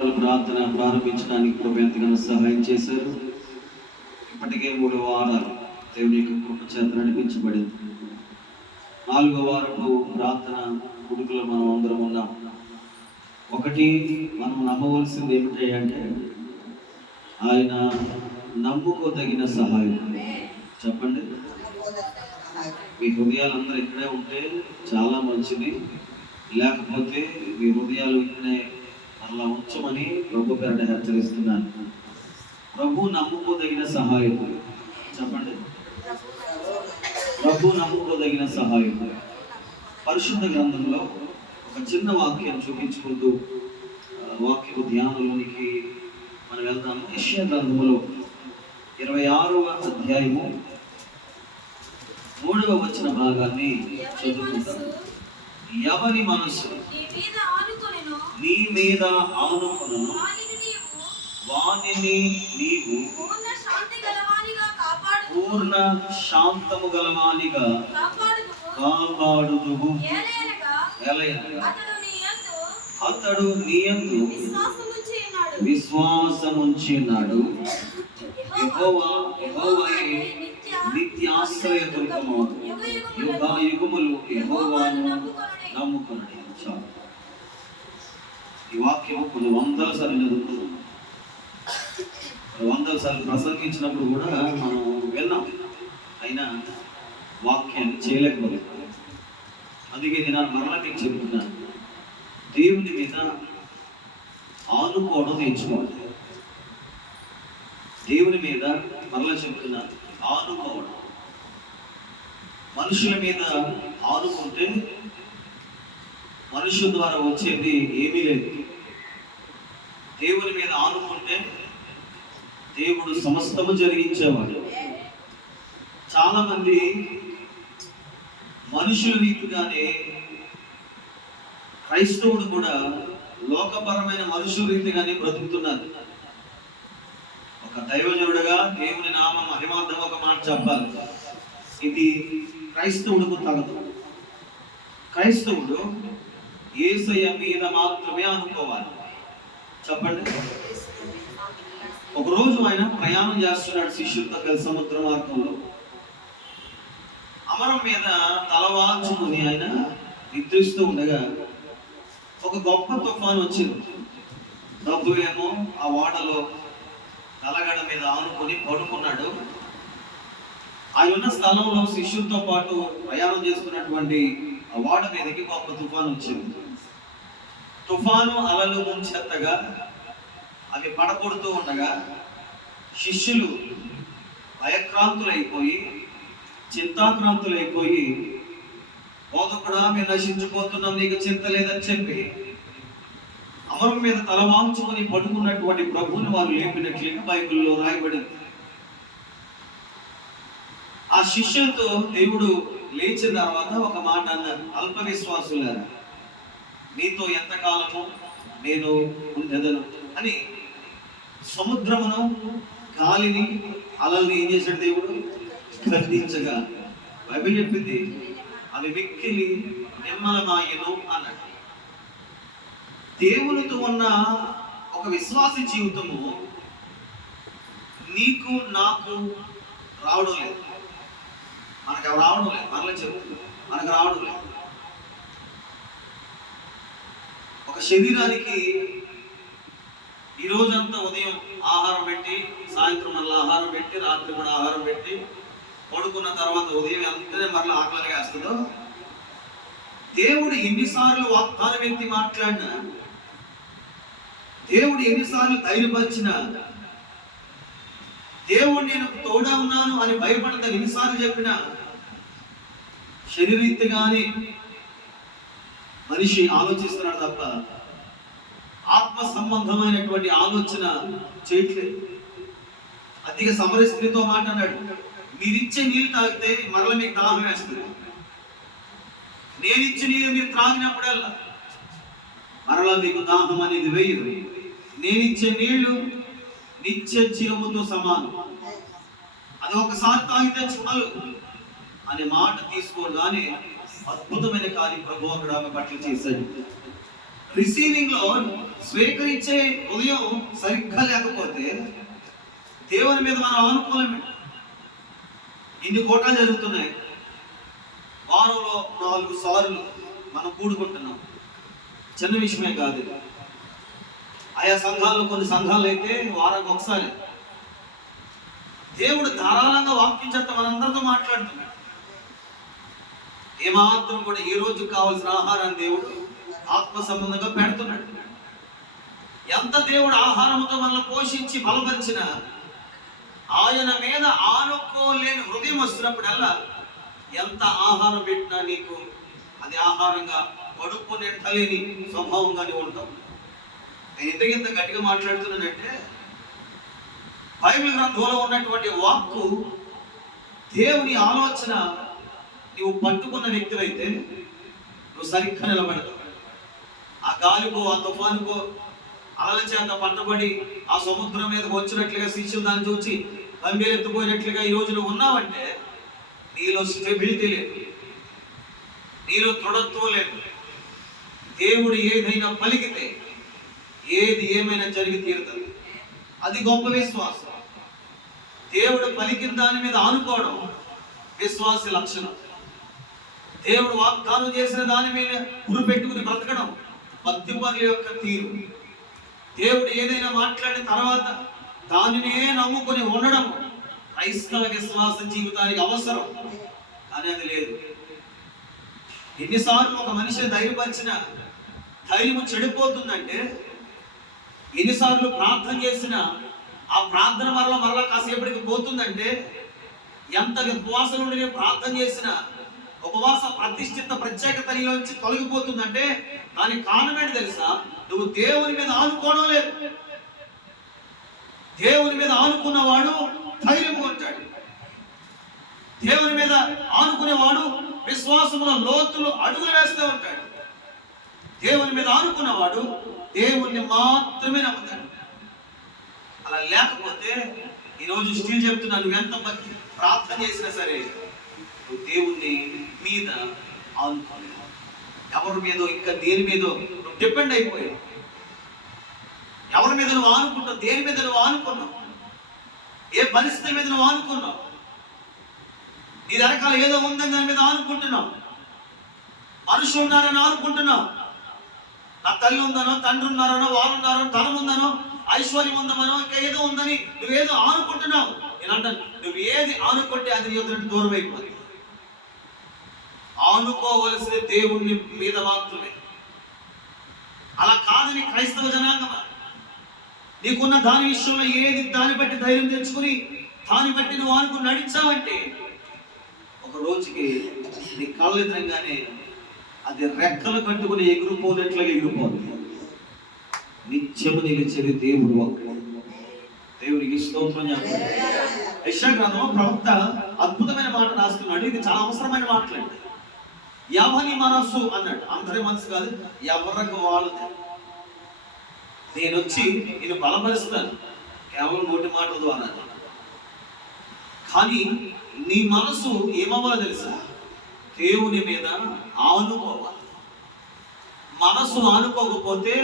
ప్రార్థన ప్రారంభించడానికి ప్రభు ఎంతగానో సహాయం చేశారు. ఇప్పటికే 3 వారాలు దేవుని యొక్క కృప చేత నడిపించబడింది. 4వ వారపు ప్రార్థన కొడుకులో మనం అందరం ఉన్నాం. ఒకటి, మనం నమ్మవలసింది ఏమిటి అంటే ఆయన నమ్ముకోదగిన సహాయం. చెప్పండి, మీ హృదయాలందరూ ఇక్కడే ఉంటే చాలా మంచిది, లేకపోతే మీ హృదయాలు ఇక్కడే అలా ఉంచమని ప్రభు పేరట హెచ్చరిస్తున్నాను. ప్రభు నమ్ముకోదగిన సహాయం. చెప్పండి, ప్రభు నమ్ముకోదగిన సహాయం. పరిశుద్ధ గ్రంథంలో ఒక చిన్న వాక్యం చూపించుకుంటూ వాక్యపు ధ్యానంలోనికి మనం వెళ్తాము. యెషయా గ్రంథంలో 26వ అధ్యాయము 3వ వచన భాగాన్ని చదువుకుంటాం. ఎవరి మనసు నీ మీద ఆనుకొనును వానిని నీవు పూర్ణ శాంతము గలవానిగా కాపాడుదువు. అతడు నీ యందు విశ్వాసముంచినాడు. యెహోవాయే నిత్యాశ్రయ దుర్గము, యుగములు యెహోవాను నమ్ముకొనుడి. చాలు. ఈ వాక్యం కొన్ని 100 సార్లు చదువుకున్నాం. 100 సార్లు ప్రసంగించినప్పుడు కూడా మనం విన్నాం, అయినా వాక్యాన్ని చేయలేకపోతున్నాం. అందుకే నేను మరలా మీకు చెబుతున్నాను, దేవుని మీద ఆనుకోవడం నేర్చుకోవాలి. దేవుని మీద మరలా చెబుతున్నాను, ఆనుకోవడం. మనుషుల మీద ఆనుకుంటే మనుషుల ద్వారా వచ్చేది ఏమీ లేదు. దేవుని మీద ఆనుకుంటే దేవుడు సమస్తము జరిగించేవాడు. చాలా మంది మనుషుల రీతిగానే క్రైస్తవుడు కూడా లోకపరమైన మనుషుల రీతిగానే బ్రతుకుతున్నారు. ఒక దైవజనుడుగా దేవుని నామ మహిమార్థం ఒక మాట చెప్పాలి, ఇది క్రైస్తవుడుకు తగదు. క్రైస్తవుడు యేసయ్య మీద మాత్రమే అనుకోవాలి. చెప్పండి. ఒకరోజు ఆయన ప్రయాణం చేస్తున్నాడు శిష్యులతో కలిసి సముద్ర మార్గంలో. అమరం మీద తలవాల్చుకుని ఆయన నిద్రిస్తూ ఉండగా ఒక గొప్ప తుఫాను వచ్చింది. డబ్బు ఏమో ఆ ఓడలో తలగడ మీద ఆనుకొని పడుకున్నాడు. ఆయన ఉన్న స్థలంలో శిష్యులతో పాటు ప్రయాణం చేస్తున్నటువంటి ఆ ఓడ మీదకి గొప్ప తుఫాను వచ్చింది. తుఫాను అలలు ముంచెత్తగా అవి పడగొడుతూ ఉండగా శిష్యులు భయక్రాంతులైపోయి చింతాక్రాంతులైపోయి, బోధకుడా మేము నశించిపోతున్నాం, నీకు చింత లేదని చెప్పి అమరం మీద తలవాంచుకొని పడుకున్నటువంటి ప్రభువుని వారు లేపినట్లుగా బైబిల్లో రాయబడింది. ఆ శిష్యులతో దేవుడు లేచిన తర్వాత ఒక మాట అన్నారు, అల్ప విశ్వాసులారా, మీతో ఎంతకాలము నేను ఉండెదను అని. సముద్రమును గాలిని అలల్ని ఏం చేశాడు దేవుడు? గద్దించగా బైబిల్ చెప్పింది అవి మిక్కిలి నిమ్మలమాయెను అన్నాడు. దేవునితో ఉన్న ఒక విశ్వాస జీవితము నీకు నాకు రావడం లేదు. మనకు రావడం లేదు. మరలా చెప్తుంది, మనకు రావడం లేదు. ఒక శరీరానికి ఈ రోజంతా ఉదయం ఆహారం పెట్టి, సాయంత్రం మళ్ళీ ఆహారం పెట్టి, రాత్రి కూడా ఆహారం పెట్టి, పడుకున్న తర్వాత ఉదయం వెంటనే మరలా ఆకలిగా వేస్తుందో, దేవుడు ఎన్నిసార్లు వాగ్దానం ఎత్తి మాట్లాడినా, దేవుడు ఎన్నిసార్లు ధైర్యపరిచినా, దేవుడు నేను తోడా ఉన్నాను అని భయపడతా ఎన్నిసార్లు చెప్పినా, శరీరీతిగానే మనిషి ఆలోచిస్తున్నాడు తప్ప ఆత్మ సంబంధమైనటువంటి ఆలోచన చేయట్లేదు. అతిగా సమర స్త్రీతో మాట్లాడాడు, మీరిచ్చే నీళ్ళు తాగితే మరల మీకు దాహం వేస్తుంది, నేనిచ్చే నీళ్ళు మీరు త్రాగినప్పుడల్లా మరలా మీకు దాహం అనేది వేయదు. నేనిచ్చే నీళ్లు నిత్య జీవముతో సమానం, అది ఒకసారి తాగితే చాలు అనే మాట తీసుకోగానే అద్భుతమైన కార్యం ప్రభు అక్కడ ఆమె పట్ల చేశాడు. రిసీవింగ్ లో స్వీకరించే ఉదయం సరిగ్గా లేకపోతే దేవుని మీద మనం అనుకూలమే. ఇన్ని కోటాలు జరుగుతున్నాయి, వారంలో 4 సార్లు మనం కూడుకుంటున్నాం. చిన్న విషయమే కాదు. ఆయా సంఘాల్లో కొన్ని సంఘాలు అయితే వారానికి ఒకసారి. దేవుడు ధారాళంగా వాక్యం చేత మనందరితో మాట్లాడుతున్నాడు. ఏమాత్రం కూడా ఈ రోజు కావాల్సిన ఆహారాన్ని దేవుడు ఆత్మ సంబంధంగా పెడుతున్నాడు. ఎంత దేవుడు ఆహారంతో మనల్ని పోషించి బలపరిచిన ఆయన మీద ఆనుకోలేని హృదయం వస్తున్నప్పుడల్లా ఎంత ఆహారం పెట్టినా నీకు అది ఆహారంగా కడుపు నిండలేని స్వభావంగానే ఉంటాం. నేను ఇంత గట్టిగా మాట్లాడుతున్నానంటే బైబిల్ గ్రంథంలో ఉన్నటువంటి వాక్కు దేవుని ఆలోచన నువ్వు పట్టుకున్న వ్యక్తివైతే నువ్వు సరిగ్గా నిలబడతావు. ఆ గాలికో ఆ తుఫానుకో అలల చేత పట్టబడి ఆ సముద్రం మీదకి వచ్చినట్లుగా శిష్యులు దాన్ని చూసి గంభీరెత్తిపోయినట్లుగా ఈ రోజు నువ్వు ఉన్నావంటే నీలో స్టెబిలిటీ లేదు, నీలో దృఢత్వం లేదు. దేవుడు ఏదైనా పలికితే ఏది ఏమైనా జరిగి తీరుతుంది. అది గొప్ప విశ్వాసం. దేవుడు పలికిన దాని మీద ఆనుకోవడం విశ్వాస లక్షణం. దేవుడు వాగ్దానం చేసిన దాని మీద గురిపెట్టుకుని బ్రతకడం భక్తిపరుల యొక్క తీరు. దేవుడు ఏదైనా మాట్లాడిన తర్వాత దానినే నమ్ముకొని ఉండడం క్రైస్తవ విశ్వాస జీవితానికి అవసరం. కానీ అది లేదు. ఎన్నిసార్లు ఒక మనిషిని ధైర్యపరిచిన ధైర్యం చెడిపోతుందంటే, ఎన్నిసార్లు ప్రార్థన చేసినా ఆ ప్రార్థన మరలా కాసేపటికి పోతుందంటే, ఎంత ఉపవాసం నుండి నేను ప్రార్థన చేసినా ఉపవాస ప్రతిష్ఠిత ప్రత్యేకత నీలోంచి తొలగిపోతుందంటే దానికి కారణం ఏంటి తెలుసా? నువ్వు దేవుని మీద ఆనుకోవడం లేదు. దేవుని మీద ఆనుకున్నవాడు ధైర్యంగా ఉంటాడు. దేవుని మీద ఆనుకునేవాడు విశ్వాసముల లోతులు అడుగులు వేస్తూ ఉంటాడు. దేవుని మీద ఆనుకున్నవాడు దేవుణ్ణి మాత్రమే నమ్ముతాడు. అలా లేకపోతే ఈరోజు స్టిల్ చెప్తున్నా, నువ్వు ఎంత ప్రార్థన చేసినా సరే నువ్వు దేవుణ్ణి మీద ఆనుకోలేదు. ఎవరి మీదో ఇంకా దేని మీదో నువ్వు డిపెండ్ అయిపోయావు. ఎవరి మీద నువ్వు ఆనుకుంటావు? దేని మీద నువ్వు ఆనుకున్నావు? ఏ పరిస్థితి మీద నువ్వు ఆనుకున్నావు? నీ వెనకాల ఏదో ఉందని దాని మీద ఆనుకుంటున్నావు. మనుషులు ఉన్నారని ఆనుకుంటున్నావు. నా తల్లి ఉందనో, తండ్రి ఉన్నారనో, వాళ్ళు ఉన్నారో, ధనం ఉందనో, ఐశ్వర్యం ఉందనో, ఇంకా ఏదో ఉందని నువ్వేదో ఆనుకుంటున్నావు. నేను అంటాను, నువ్వు ఏది ఆనుకుంటే అది నీ దూరం అయిపోతుంది. ఆనుకోవలసిన దేవుని మీద మాత్రమే. అలా కాదని క్రైస్తవ జనాంగమా, నీకున్న దాని విషయంలో ఏది దాన్ని బట్టి ధైర్యం తెచ్చుకుని దాన్ని బట్టి నువ్వు ఆనుకుని నడిచావంటే ఒక రోజుకి నీ కళ్ళు ఎదురంగానే అది రెక్కలు కట్టుకుని ఎగిరిపోనట్లుగా ఎగిరిపోతుంది. నిత్యము నిలిచేది దేవుడు ఒక్కడే. దేవుడికి స్తోత్రం. యెషయా గ్రంథంలో ప్రవక్త అద్భుతమైన మాట రాస్తున్నాడు. ఇది చాలా అవసరమైన మాటలండి. ఎవరి మనస్సు అన్నాడు. అందరి మనసు కాదు, ఎవరికి వాళ్ళది. నేను వచ్చి నేను బలపరుస్తాను కేవలం నోటి మాటల ద్వారా. కానీ నీ మనసు ఏమవ్వాలో తెలుసా? దేవుని మీద ఆనుకోవాలి. మనసు ఆనుకోకపోతే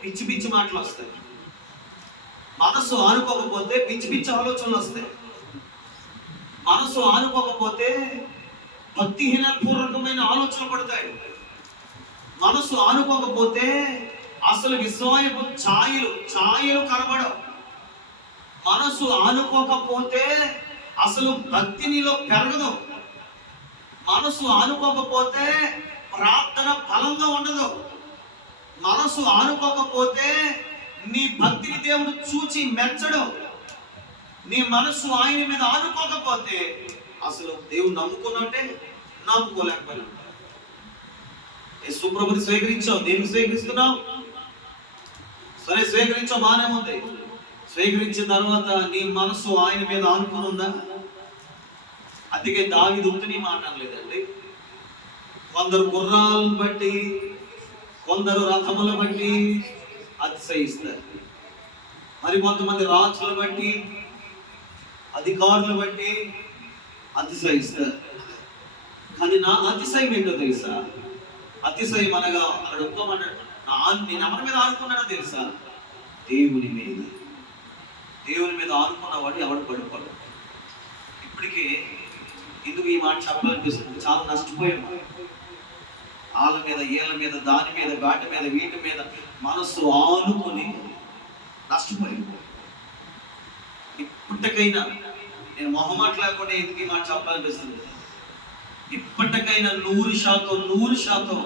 పిచ్చి పిచ్చి మాటలు వస్తాయి. మనసు ఆనుకోకపోతే పిచ్చి పిచ్చి ఆలోచనలు వస్తాయి. మనసు ఆనుకోకపోతే భక్తిహీన పూర్వకమైన ఆలోచనలు పడతాయి. మనసు ఆనుకోకపోతే అసలు విశ్వాసపు ఛాయలు కనబడవు. మనసు ఆనుకోకపోతే అసలు భక్తి నీలో పెరగదు. మనసు ఆనుకోకపోతే ప్రార్థన బలంగా ఉండదు. మనసు ఆనుకోకపోతే నీ భక్తిని దేవుడు చూచి మెచ్చడు. నీ మనసు ఆయన మీద ఆనుకోకపోతే అసలు దేవుడు నమ్ముకున్నట్టే నమ్ముకోలేకపోయినా. యేసు ప్రభుని స్వీకరించావు, దేనికి స్వీకరిస్తున్నావు? సరే స్వీకరించావు, బాగానే ఉంది. స్వీకరించిన తర్వాత నీ మనసు ఆయన మీద ఆనుకుని ఉందా? అందుకే దావీదు ఉత్తని మాట అనలేదండి. కొందరు గుర్రాలను బట్టి, కొందరు రథముల బట్టి అతిశయిస్తారు. మరి కొంతమంది రాజులను బట్టి, అధికారులను బట్టి అతిశయిస్తారు. కానీ నా అతిశయం ఏంటో తెలుసా? అతిశయం అనగా అక్కడ ఒక్కమన్నాడు, నేను ఎవరి మీద ఆనుకున్నానో తెలుసా? దేవుని మీద. దేవుని మీద ఆనుకున్నవాడు ఎవడు పడిపోడు. ఇప్పటికే ఎందుకు ఈ మాట చెప్పాలనిపిస్తుంది, చాలా నష్టపోయాం. వాళ్ళ మీద, వీళ్ళ మీద, దాని మీద, వాటి మీద, వీటి మీద మనసు ఆనుకొని నష్టపోయాం. ఇప్పటికైనా నేను మొహమాట లేకుండా ఎందుకు ఈ మాట చెప్పాలనిపిస్తుంది, ఇప్పటికైనా 100%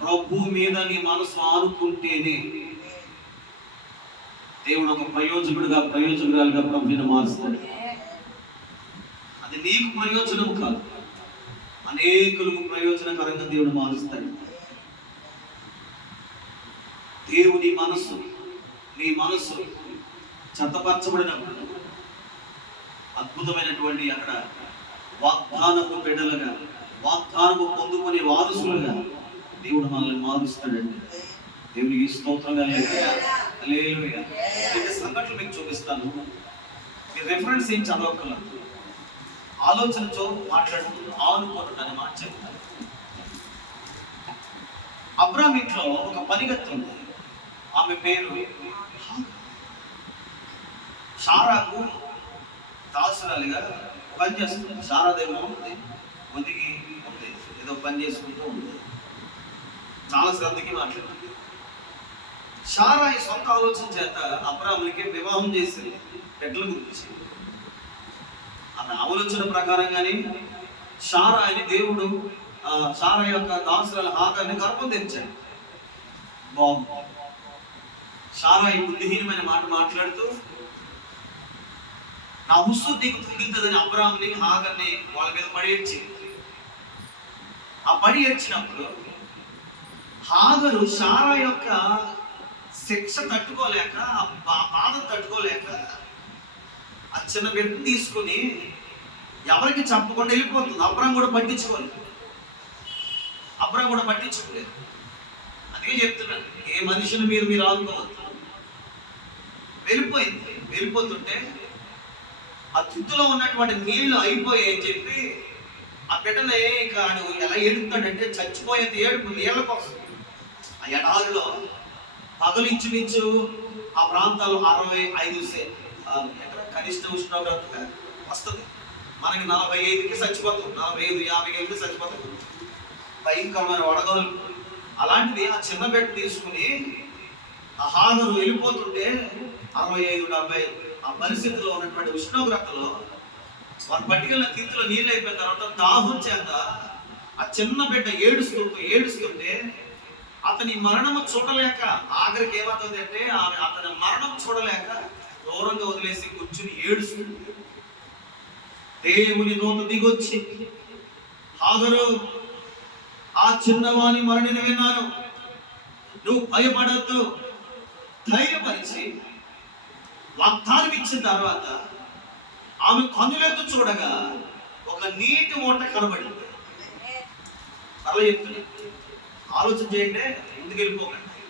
ప్రభు మీద నీ మనసు ఆనుకుంటేనే దేవుడు ఒక ప్రయోజకురాలుగా ప్రభుని మారుస్తాడు. అది నీకు ప్రయోజనం కాదు, అనేకులకు ప్రయోజనకరంగా దేవుడు మారుస్తాడు. దేవుని మనసు, నీ మనసు చెత్తపరచబడినప్పుడు అద్భుతమైనటువంటి అక్కడ వాగ్దానపు బిడ్డలుగా, వాగ్దానము పొందుకునే వారసులుగా దేవుడు మనల్ని మారుస్తాడండి. దేవునికి స్తోత్రంగా లేదు. సంఘటనలు మీకు చూపిస్తాను. మీ రెఫరెన్స్ ఏం చదవగలరు, ఆలోచనతో మాట్లాడుకుంటూ ఆనుకోవడం అని మాట చెప్తాను. అబ్రాహాం ఇంట్లో ఒక పనిగత్తు ఉంది. ఆమె పేరు సారాకు దాసురాలిగా పనిచేస్తుంది. సారాదేమో ఉంది, ఒదిగి ఉంది, ఏదో పని చేసుకుంటూ ఉంది. చాలా శ్రద్ధకి మాట్లాడుతుంది. సారా ఈ సొంత ఆలోచన చేత అబ్రాహాముకి వివాహం చేసింది బిడ్డల గురించి. ఆమె ఆలోచన ప్రకారంగానే సారా అని దేవుడు సారా యొక్క దాసురాల హాగర్ని గర్భం తెచ్చాడు. బాగుంది. సారా ఈ బుద్ధిహీనమైన మాట మాట్లాడుతూ నా ఉస్సు నీకు తగిలిందని అబ్రాహాముని హాగర్ని వాళ్ళ మీద పడి ఏడ్చింది. ఆ పడి ఏడ్చినప్పుడు హాగరు సారా యొక్క శిక్ష తట్టుకోలేక, ఆ బాధ తట్టుకోలేక ఆ చిన్న బిడ్డను తీసుకుని ఎవరికి చెప్పకుండా వెళ్ళిపోతుంది. అబ్రాహాం కూడా పట్టించుకోలేదు. అందుకే చెప్తున్నాను, ఏ మనిషిని మీరు ఆదుకోవద్దు. వెళ్ళిపోయింది. వెళ్ళిపోతుంటే ఆ తుత్తులో ఉన్నటువంటి నీళ్లు అయిపోయాయని చెప్పి ఆ బిడ్డనే ఇక ఎలా ఏడుపుతాడంటే చచ్చిపోయేది ఏడుపు నీళ్ళ కోసం. ఆ ఎడారిలో పగలు ఇంచుమించు ఆ ప్రాంతాల్లో 65 కనిష్ట ఉష్ణోగ్రత వస్తుంది. మనకి 45కి చచ్చిపోతాం, 45-50కి చచ్చిపోతాం. భయంకరమైన వడగలు. అలాంటిది ఆ చిన్న బిడ్డ తీసుకుని ఆ హాగరు వెళ్ళిపోతుంటే 65-70 ఆ పరిస్థితిలో ఉన్నటువంటి ఉష్ణోగ్రతలో వారి పట్టుకెళ్ళిన తిత్తులో నీళ్ళు అయిపోయిన తర్వాత దాహం చేత ఆ చిన్న బిడ్డ ఏడుస్తుంటే అతని మరణము చూడలేక, ఆఖరికి ఏమవుతుంది అంటే అతని మరణం చూడలేక దూరంగా వదిలేసి కూర్చుని ఏడుస్తుంది. దేవుని దూత దిగొచ్చి, హాగరు, ఆ చిన్నవాని మరణిని విన్నాను, నువ్వు భయపడద్దు, ధైర్యపరిచి వాగ్దానం ఇచ్చిన తర్వాత ఆమె కన్నులెత్తు చూడగా ఒక నీటి ఓట కనబడింది. అలా చెప్తున్నా, ఆలోచన చేయండి, ముందుకు వెళ్ళిపోకండి.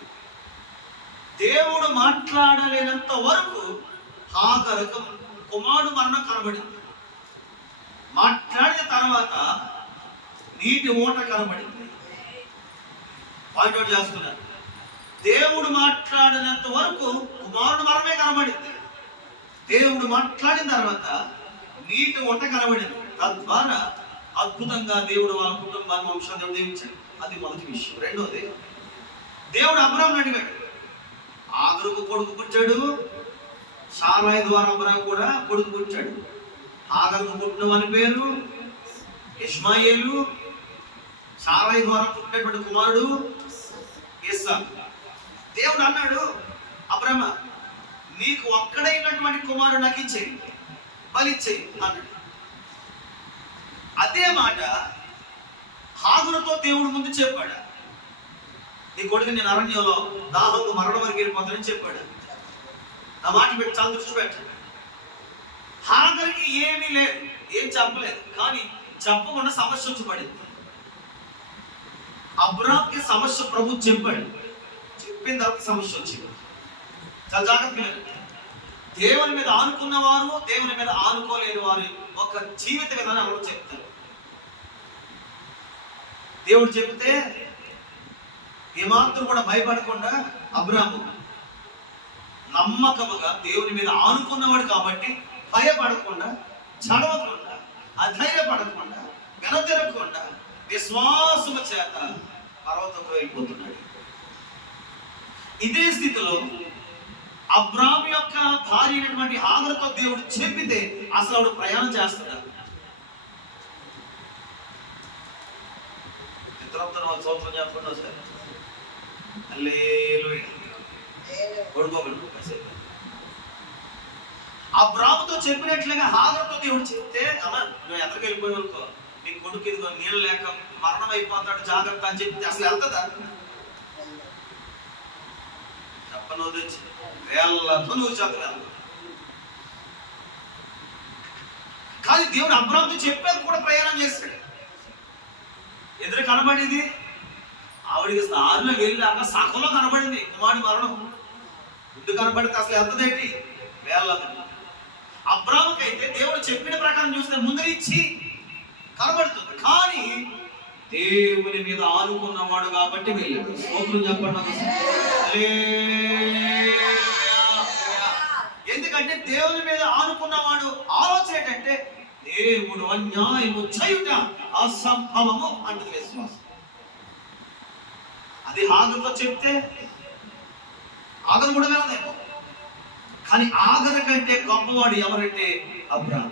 దేవుడు మాట్లాడలేనంత వరకు హాగరుకు కుమారుడు మరణం కనబడింది. మాట్లాడిన తర్వాత నీటి ఓట కనబడింది. పాయింట్ చేస్తున్నారు. దేవుడు మాట్లాడినంత వరకు కుమారుడు మరణమే కనబడింది. దేవుడు మాట్లాడిన తర్వాత నీటి ఓట కనబడింది. తద్వారా అద్భుతంగా దేవుడు వాళ్ళ కుటుంబాన్ని వంశాన్ని దీవించాడు. అది మొదటి విషయం. రెండోది, దేవుడు అబ్రాహాముని అడిగాడు. ఆగరుకు కొడుకు పుట్టాడు, సారాయి ద్వారా అబ్రాహాము కూడా కొడుకు పుట్టాడు. ఆగరుకు పుట్టిన వాని పేరు ఇష్మాయేలు, సారాయి ద్వారా పుట్టినటువంటి కుమారుడు ఇస్సాకు. దేవుడు అన్నాడు, అబ్రాహాము నీకు ఒక్కడైనటువంటి కుమారుడు నాకు ఇచ్చేయి, బలిచ్చేయి అన్నాడు. అదే మాట హాగరుతో దేవుడు ముందు చెప్పాడు. నీ కొడుకు నేను అరణ్యంలో దాహంతో మరణం వరకు వెళ్ళిపోతానని చెప్పాడు. నా మాట పెట్టి చాలా దృష్టి పెట్టాడు. హాగరుకి ఏమీ లేదు, ఏం చెప్పలేదు. కానీ చెప్పకుండా సమస్య వచ్చి పడింది. అబ్రాహాముకి సమస్య ప్రభు చెప్పాడు. చెప్పిన తర్వాత సమస్య వచ్చింది. చాలా జాగ్రత్తగా దేవుని మీద ఆనుకున్నవారు, దేవుని మీద ఆనుకోలేని వారు ఒక జీవిత విధానం ఎవరు చెప్తారు. దేవుడు చెప్తే ఏమాత్రం కూడా భయపడకుండా అబ్రాము నమ్మకముగా దేవుని మీద ఆనుకున్నవాడు కాబట్టి భయపడకుండా, చడవకుండా, అధైర్యపడకుండా, వెనతిరగకుండా విశ్వాసము చేత పర్వతంలో వెళ్ళిపోతున్నాడు. ఇదే స్థితిలో అబ్రాము యొక్క భార్య అయినటువంటి హాగరుతో దేవుడు చెప్పితే అసలు ఆవిడ ప్రయాణం చేస్తాడు. సంవత్సరం చెప్పకుండా సార్ అబ్రాముతో చెప్పినట్లుగా హాగరుతో దేవుడు చెప్తే, అలా నువ్వు ఎక్కడికి వెళ్ళిపోయావు అనుకో, నీ కొడుకు ఇదిగో నీళ్ళు లేక మరణం అయిపోతాడు జాగ్రత్త అని చెప్తే అసలు వెళ్తుందా? చెప్పను తెచ్చి వేళ్ళతో నువ్వు చెప్పలేదు. కానీ దేవుడు అబ్రాముతో చెప్పేది కూడా ప్రయాణం చేశాడు. ఎదురు కనబడింది ఆవిడికి దారిలో వెళ్ళాక సగంలో కనబడింది కుమారుడి మరణం. ముందు కనబడితే అసలు ఎంతదేంటి వేళ్ళ. అబ్రాముకైతే దేవుడు చెప్పిన ప్రకారం చూస్తే ముందరిచ్చి కనబడుతుంది. కానీ దేవుని మీద ఆనుకున్నవాడు కాబట్టి వెళ్ళాడు. స్తోత్రం చెప్పండి. ఎందుకంటే దేవుని మీద ఆనుకున్నవాడు ఆలోచన ఏంటంటే దేవుడు అన్యాయము చేయుట అసంభవము అంటది విశ్వాసం. అది హాగరుతో చెప్తే ఆగరు కూడా వెళ్ళదేమో. కానీ ఆగరు కంటే గొప్పవాడు ఎవరంటే అబ్రాము.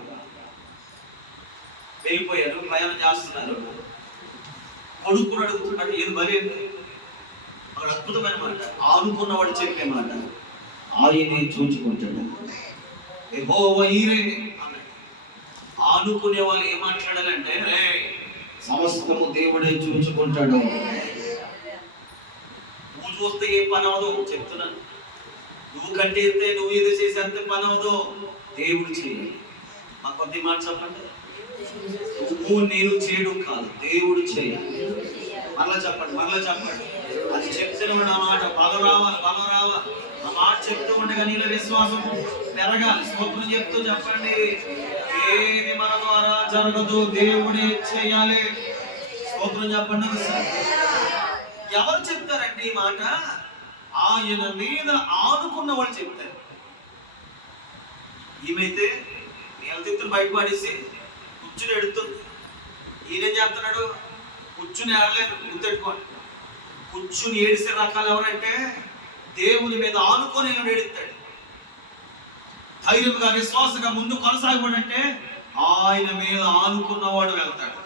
వెళ్ళిపోయారు, ప్రయాణం చేస్తున్నారు. కొడుకుని అడుగుతున్నాడు, ఏది బలి? అక్కడ అద్భుతమైన మాట, ఆనుకున్నవాడు చెప్పే మాట, ఆయనే చూచుకుంటాడు. యెహోవా ఈరే అన్నాడు. ఆనుకునే వాళ్ళు ఏం మాట్లాడాలంటే, రే సమస్తము దేవుడే చూచుకుంటాడు. నువ్వు చూస్తే ఏ పని అవదో చెప్తున్నాను. నువ్వు కంటే ఎత్తే నువ్వు ఏదో చేసేంత పని అవదో దేవుడు చేయాలి. మా కొద్ది మాట చెప్పండి. నువ్వు నేను చేయడం కాదు, దేవుడు చేయాలి. మరలా చెప్పండి. అది చెప్తూనే ఉండే ఆ మాట బలం రావాలి. ఆ మాట చెప్తూ ఉండగా నీలో విశ్వాసం పెరగాలి. స్తోత్రం చెప్తూ చెప్పండి. ఏది మన ద్వారా జరగదు, దేవుడే చేయాలి. స్తోత్రం చెప్పండి. ఎవరు చెప్తారంటే ఈ మాట? ఆయన మీద ఆనుకున్న వాళ్ళు చెప్తారు. ఈమెతే నీళ్ళతిత్తులు బయట పడేసి కూర్చుని ఎడుతుంది. ఈయనేం చేస్తున్నాడు? కూర్చుని ఏడలేదు, గుర్తెట్టుకోండి. కూర్చుని ఏడిసే రకాలు ఎవరంటే దేవుని మీద ఆనుకొని ఏడుస్తాడు. ధైర్యంగా విశ్వాసంగా ముందు కొనసాగబడంటే ఆయన మీద ఆనుకున్నవాడు వెళ్తాడు.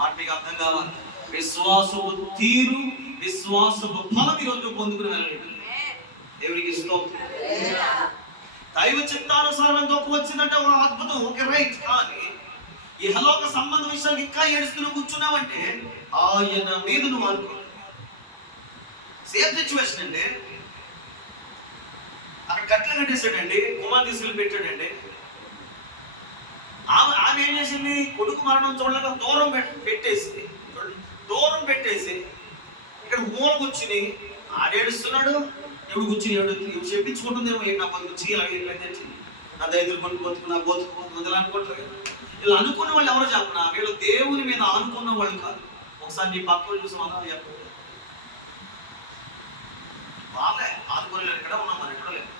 మాట మీకు అర్థం కావాలి. విశ్వాసపు తీరు, విశ్వాసపు ఫలం ఈరోజు పొందుకుని వెళ్ళలేదు. దేవునికి స్తోత్రం. దైవ చిత్తానుసారం గొప్ప వచ్చిందంటే ఒక అద్భుతం, ఒక రైట్. కానీ ఇహలోక సంబంధ విషయాలు ఇంకా ఏడుస్తూ కూర్చున్నావంటే ఆయన మీద నువ్వు అనుకో. సేమ్ సిచ్యువేషన్ అండి. అక్కడ కట్టెలు కట్టేశాడండి, కుమార్ తీసుకెళ్ళి పెట్టాడండి. ఆమె ఏం చేసింది? కొడుకు మరణం చూడలేక దూరం పెట్టేసి ఇక్కడ మూల కూర్చుని ఆడేడుస్తున్నాడు. ఎవడు కూర్చుని ఎవడు చెప్పించుకుంటుందేమో, నా బతుకు చేయాలి, నా దైతులు కొట్టుకోవచ్చు, నా బతుకు అనుకుంటారు. ఇలా అనుకున్న వాళ్ళు ఎవరో చెప్పనా? వీళ్ళు దేవుని మీద ఆనుకున్న వాళ్ళు కాదు. ఒకసారి నీ పక్కన చూసి మనం చెప్పండి. వాళ్ళే ఆనుకోలేదు, ఇక్కడ ఉన్నాం, మనం ఎక్కడ లేదు.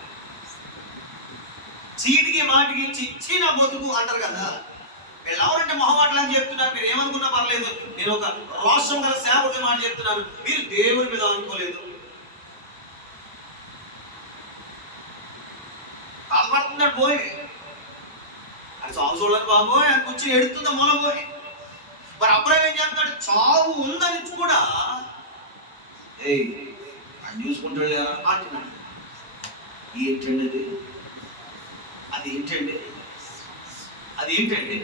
చీటికి మాటికి ఇచ్చి నా బతుకు అంటారు కదా. వీళ్ళు ఎవరంటే మొహమాటలు అని చెప్తున్నారు. మీరు ఏమనుకున్నా పర్లేదు, నేను ఒక రోషం గల సేవకుడి మాట చెప్తున్నాను. మీరు దేవుని మీద అనుకోలేదు. బాధపడుతున్నాడు పోయి, అది చావు చూడాలి బాబోయ్ అని కూర్చొని ఎడుతుందా మూల పోయి. మరి అబ్రాహాము ఏం చేస్తున్నాడు? చావు ఉందని కూడా అని చూసుకుంటాడు కదా అంటున్నాడు. ఏంటండి అది ఏంటండి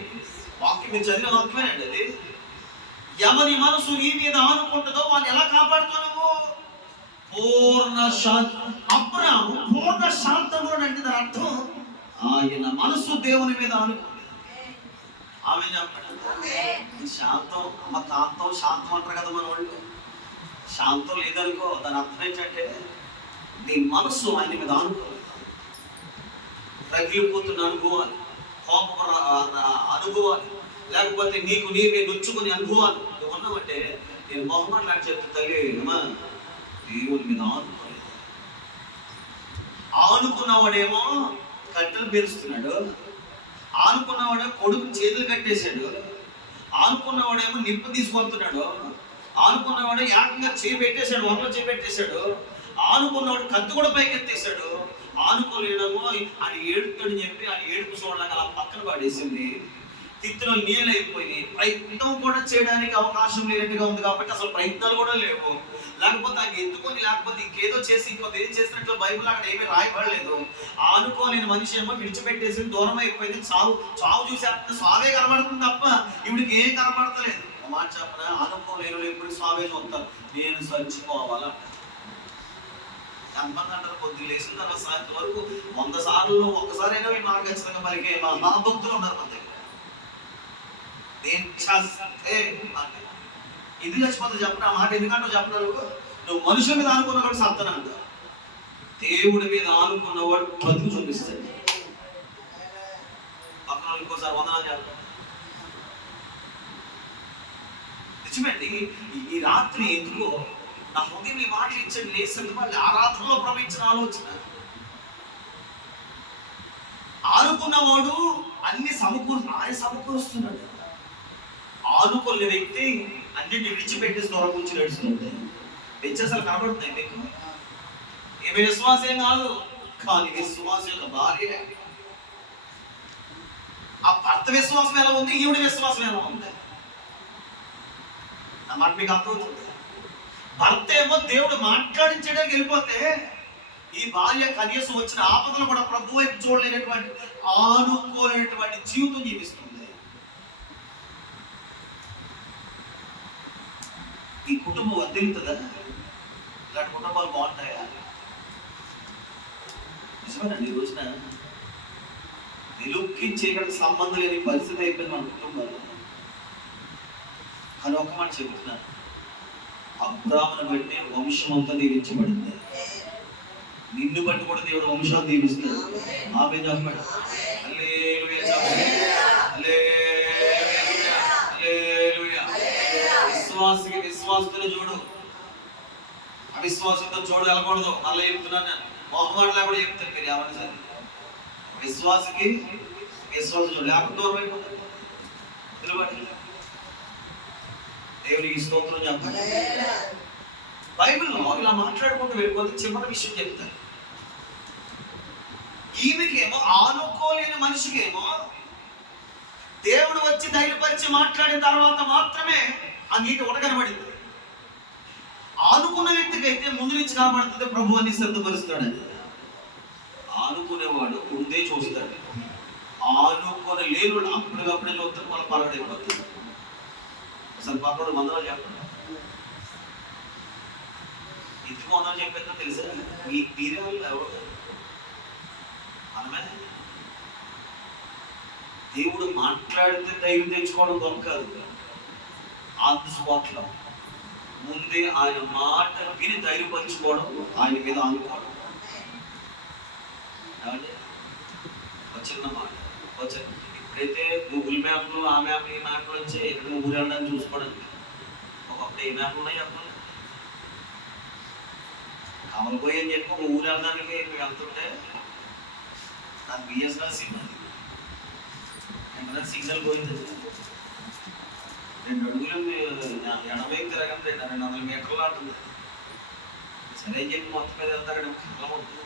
వాక్యం మీరు చదివిన వాక్యమేనండి. అది ఎవరి మనసు నీ మీద ఆనుకుంటుందో వాడిని ఎలా కాపాడుతావు నువ్వు? పూర్ణ శాంతి. అబ్రాహాము పూర్ణ శాంతముడు అంటే దాని అర్థం ఆయన మనసు దేవుని మీద ఆనుకుంది. ఆమె చెప్పాడు శాంతం, అమ్మ కాంతం శాంతం అంటారు కదా మన వాళ్ళు. శాంతం లేదనుకో, దాని అర్థం ఏంటంటే నీ మనసు ఆయన మీద ఆనుకోవాలి. రగిలిపోతున్న అనుభవాలు, కోపం అనుభవాలు, లేకపోతే నీకు నీవే నొచ్చుకునే అనుభవాలు ఉన్నావంటే నీ నేను మొహమాట నాకు చెప్తే తల్లి అమ్మా దేవుని మీద ఆనుకున్నవాడేమో కట్టెలు పేరుస్తున్నాడు, ఆనుకున్నవాడేమో కొడుకు చేతులు కట్టేశాడు, ఆనుకున్నవాడేమో నిప్పు తీసుకొస్తున్నాడు, ఆనుకున్నవాడు ఏకంగా చేపెట్టేశాడు, వంటలో చేపెట్టేశాడు, ఆనుకున్నవాడు కత్తి కూడా పైకెత్తేశాడు. ఆనుకోలేడమో ఆయన ఏడుతాడని చెప్పి ఆయన ఏడుపు చూడలేక అలా పక్కన పడేసింది. తిత్తులో నీళ్ళు అయిపోయినాయి. ప్రయత్నం కూడా చేయడానికి అవకాశం లేనట్టుగా ఉంది కాబట్టి అసలు ప్రయత్నాలు కూడా లేవు. లేకపోతే ఆయన ఎత్తుకొని లేకపోతే ఇంకేదో చేసి ఇంకొక ఏం చేసినట్లు బైబిల్ అక్కడ ఏమీ రాయబడలేదు. ఆనుకోలేని మనిషి ఏమో విడిచిపెట్టేసి దూరం అయిపోయింది. చావు చూసేస్తే స్వామే కనబడుతుంది తప్ప ఇవిడికి ఏం కనబడతలేదు. మాట చెప్పిన ఆనుకోలేని ఎప్పుడు స్వామే చూస్తారు. నేను చచ్చిపోవాలా ఎంతమంది అంటారు? పొద్దున్న లేచిన తర్వాత సాయంత్రం వరకు 100 సార్లు ఒక్కసారైనా ఈ మాట ఖచ్చితంగా పలికే మహాభక్తులు ఉన్నారు మన దగ్గర. ఇది చచ్చిపోతే చెప్పిన మాట ఎందుకంటే చెప్పినారు, నువ్వు మనుషుల మీద ఆనుకున్నవాడు సత్తనంట, దేవుడి మీద ఆనుకున్నవాడు బతుకు చూపిస్తాడు. పక్కన ఇంకోసారి వందనాలు చెప్పండి. నిజమండి, ఈ రాత్రి ఎందుకో నా హృదయం ఈ మాటలు ఇచ్చాడు లేసండి వాళ్ళు ఆరాధనలో ప్రవహించిన ఆలోచన. ఆనుకున్నవాడు అన్ని ఆయన సమకూరుస్తున్నాడు. ఆనుకునే వ్యక్తి అన్నింటిని విడిచిపెట్టేసి దూరం కూర్చి నడుస్తుంది. వ్యత్యాసాలు కనబడుతున్నాయి మీకు. ఏమి విశ్వాసం కాదు, కానీ విశ్వాసం యొక్క భార్య. ఆ భర్త విశ్వాసం ఎలా ఉంది, ఈవిడ విశ్వాసం ఎలా ఉంది అన్నమాట మీకు అర్థమవుతుంది. భర్త ఏమో దేవుడు మాట్లాడించడానికి వెళ్ళిపోతే ఈ భార్య కనీసం వచ్చిన ఆపదలు కూడా ప్రభు వైపు చూడలేనటువంటి ఆనుకోలేనటువంటి జీవితం జీవిస్తుంది. ఈ కుటుంబం వర్ధిల్లుతుందా? ఇలాంటి కుటుంబాలు బాగుంటాయా? నిజమేనండి, ఈ రోజున వెలుక్కి చీకటికి సంబంధం లేని పరిస్థితి అయిపోయింది మన కుటుంబాలు. కానీ ఒక మాట చెబుతున్నాను, అబ్రాహామును బట్టి వంశం అంతా దీవించబడింది. నిన్ను బట్టి కూడా దేవుడు వంశాన్ని దీవిస్తాడు. ఆమె చెప్పాడు. విశ్వాసికి విశ్వాసంతో చూడు, అవిశ్వాసంతో చూడు వెళ్ళకూడదు. మళ్ళీ చెప్తున్నాను నేను, మొహమాటలా కూడా చెప్తాను మీరు ఏమన్నా సరే. విశ్వాసికి విశ్వాసం చూడు, లేకుండా దూరం అయిపోతుంది. దేవునికి స్తోత్రం చెప్పాలి. బైబిల్లో ఇలా మాట్లాడుకుంటూ వెళ్ళిపోతే చివరి విషయం చెప్తారు. ఈమెకేమో ఆనుకోలేని మనిషికేమో దేవుడు వచ్చి ధైర్యపరిచి మాట్లాడిన తర్వాత మాత్రమే ఆ నీటి ఉడకనబడింది. ఆనుకున్న వ్యక్తికి అయితే ముందు నుంచి కనబడుతుంది ప్రభు అని సిద్ధపరుస్తాడని. ఆనుకునేవాడు ముందే చూస్తాడు. ఆనుకొని లేను అప్పటికప్పుడే చూస్తాడు, వాళ్ళ పరగడైపోతుంది. అసలు పక్కడు మందరాలు చెప్పండి, ఎందుకు మందరాలు చెప్పేదో తెలుసా? మీరే వాళ్ళు ఎవరు మనమే. దేవుడు మాట్లాడితే ధైర్యం తెచ్చుకోవడం దొరకదు. ఆన్ ది స్పాట్లో ముందే ఆయన మాట విని ధైర్యపరచుకోవడం, ఆయన మీద ఆనుకోవడం. ఒక చిన్న మాట ఇప్పుడైతే గూగుల్ మ్యాప్లు ఆ మ్యాప్లు ఈ మ్యాప్లు వచ్చి ఎక్కడ ఊరు వెళ్ళడానికి చూసుకోవడానికి. ఒకప్పుడు ఏ మ్యాప్లు ఉన్నాయి చెప్పండి. కమలపోయి అని చెప్పి ఒక ఊరు వెళ్ళడానికి వెళ్తుంటే నాకు బిఎస్ఎన్ఎల్ సిగ్నల్ సిగ్నల్ పోయింది. 2 అడుగులు 80 తిరగండి, 200 మీటర్లు అంటుంది. సరే అని చెప్పి మొత్తం మీద వెళ్తారు. కాలం ఉంటుంది,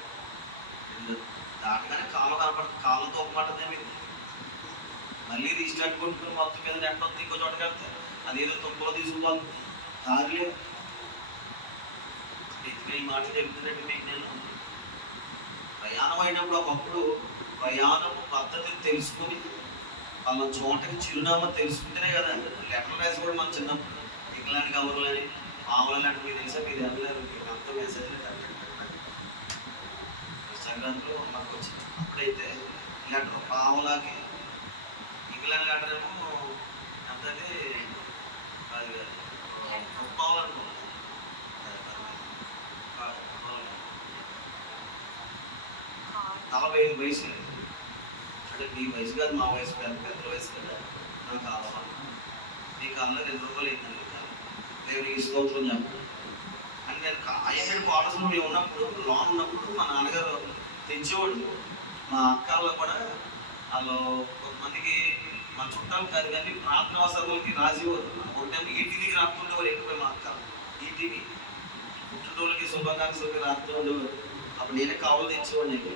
దాటగానే కాలం కనపడుతుంది, కాలం తోపమంటుంది. మీకు మళ్ళీ రీస్టార్ట్ కొట్టుకుని మొత్తం మీద నెట్ వస్తుంది. ఇంకో చోటకి వెళ్తే అదేదో తొక్కులో తీసుకుపోతుంది. దారిలే ఈ మాట చెప్తుందంటే మీకు నేను ప్రయాణం అయినప్పుడు ఒకప్పుడు ప్రయాణం పద్ధతిని తెలుసుకుని వాళ్ళ చోటకి చిరునామా తెలుసుకుంటేనే కదా. లెటర్ రాసి కూడా మనం చిన్నప్పుడు ఇంగ్లాండ్ కవర్లని మామూలు లెటర్ మీకు తెలుసా? మీరు వెళ్ళలేరు, అంత మెసేజ్ ఇన్స్టాగ్రామ్లో మాకు వచ్చింది. అప్పుడైతే లెటర్ పావులాకి ఇంగ్లాండ్ లెటర్ ఏమో అంతది అది పావులు 45 వయసు. అంటే మీ వయసు కాదు, మా వయసు కాదు, పెద్ద వయసు కదా. నాకు కావాలి, మీ కాలంలో 2 రూపాయలు అయిందండి. దేవునికి స్తోత్రం చెప్పాలి. అని నేను ఐఎస్ఐడి క్వార్టర్స్లో మేము ఉన్నప్పుడు లోన్ ఉన్నప్పుడు మా నాన్నగారు తెచ్చేవాడు. మా అక్కల్లో కూడా వాళ్ళు కొంతమందికి మా చుట్టాలు కాదు కానీ ప్రార్థనా అవసరాలకి రాసేవారు. ఒకటి ఈటీవీకి రాస్తుండేవారు ఎక్కువ మా అక్క. ఈటీవీ పుట్టినరోళ్ళకి శుభాకాంక్షలకి రాస్తూ ఉండేవారు. అప్పుడు నేనే కావాలి తెచ్చేవాడు. నేను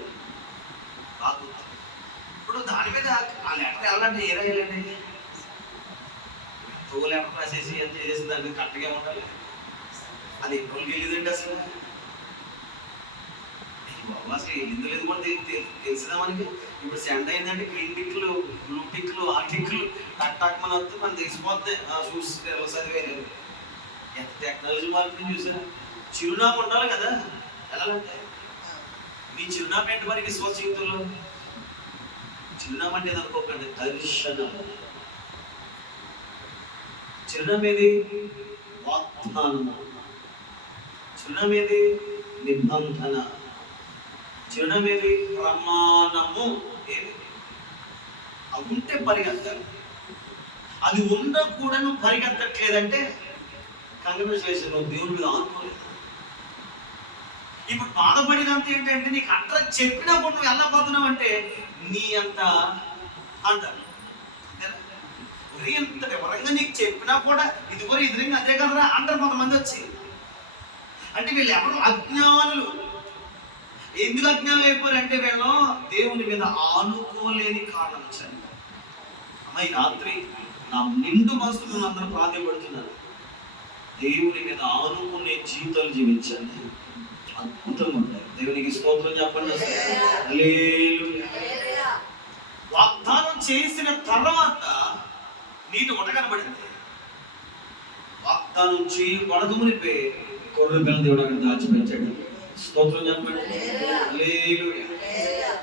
రాదు. ఇప్పుడు దాని మీద ఆ లెటర్ వెళ్ళాలంటే ఏ రాయాలండి? టూ లెటర్ రాసేసి ఎంత చేసి దాన్ని కరెక్ట్గా ఉండాలి. అది ఎప్పుడు వెళ్ళేదండి అసలు. అసలు వెళ్ళింది లేదు కూడా తెలిసిందా మనకి. ఇప్పుడు సెండ్ అయిందంటే గ్రీన్ టిక్లు, బ్లూ టిక్లు, ఆ టిక్లు టక్మని వస్తే మనం తెలిసిపోతుంది. చూసి చదివేది ఎంత టెక్నాలజీ మార్పుని చూసారు. చిరునామా ఉండాలి కదా వెళ్ళాలంటే. మీ చిరునామా ఏంటి మరి విశ్వాస జీవితంలో? చిరునామా అంటే అనుకోకండి, దర్శనం. చిరునామా ఏది? వాగ్దానము. చిరునామా ఏది? నిబంధన. చిరునామా ఏది? ప్రమాణము. ఏది? అది ఉంటే పరిగెత్తాలి. అది ఉండకూడను పరిగెత్తట్లేదంటే కంగ్రాచులేషన్, నువ్వు దేవుడి మీద ఆనుకోలేదు. ఇప్పుడు బాధపడినంత ఏంటంటే నీకు అట్లా చెప్పినప్పుడు నువ్వు వెళ్ళబోతున్నావు అంటే నీ అంత అంటారు. ఇంత వివరంగా నీకు చెప్పినా కూడా ఇది కూడా ఎదురుగా అదే కదరా అంటారు కొంతమంది వచ్చి. అంటే వీళ్ళు ఎవరు అజ్ఞానులు. ఎందుకు అజ్ఞానులు అయిపోయారంటే వీళ్ళు దేవుని మీద ఆనుకోలేని కారణం వచ్చారు. అమ్మ ఈ రాత్రి నా నిండు మనసుకు అందరూ ప్రాధాన్యపడుతున్నారు. దేవుని మీద ఆనుకునే జీవితాలు జీవించండి. అద్భుతంగా ఉంటాయి. దేవునికి స్తోత్రం చెప్పండి. వాగ్దానం చేసిన తర్వాత నీటి ఒట కనబడింది. వాగ్దానం చేయి వడకమునిపే గొర్రె పిల్ల దేవుడు అక్కడ దాచిపెట్టాడు. స్తోత్రం చెప్పండి.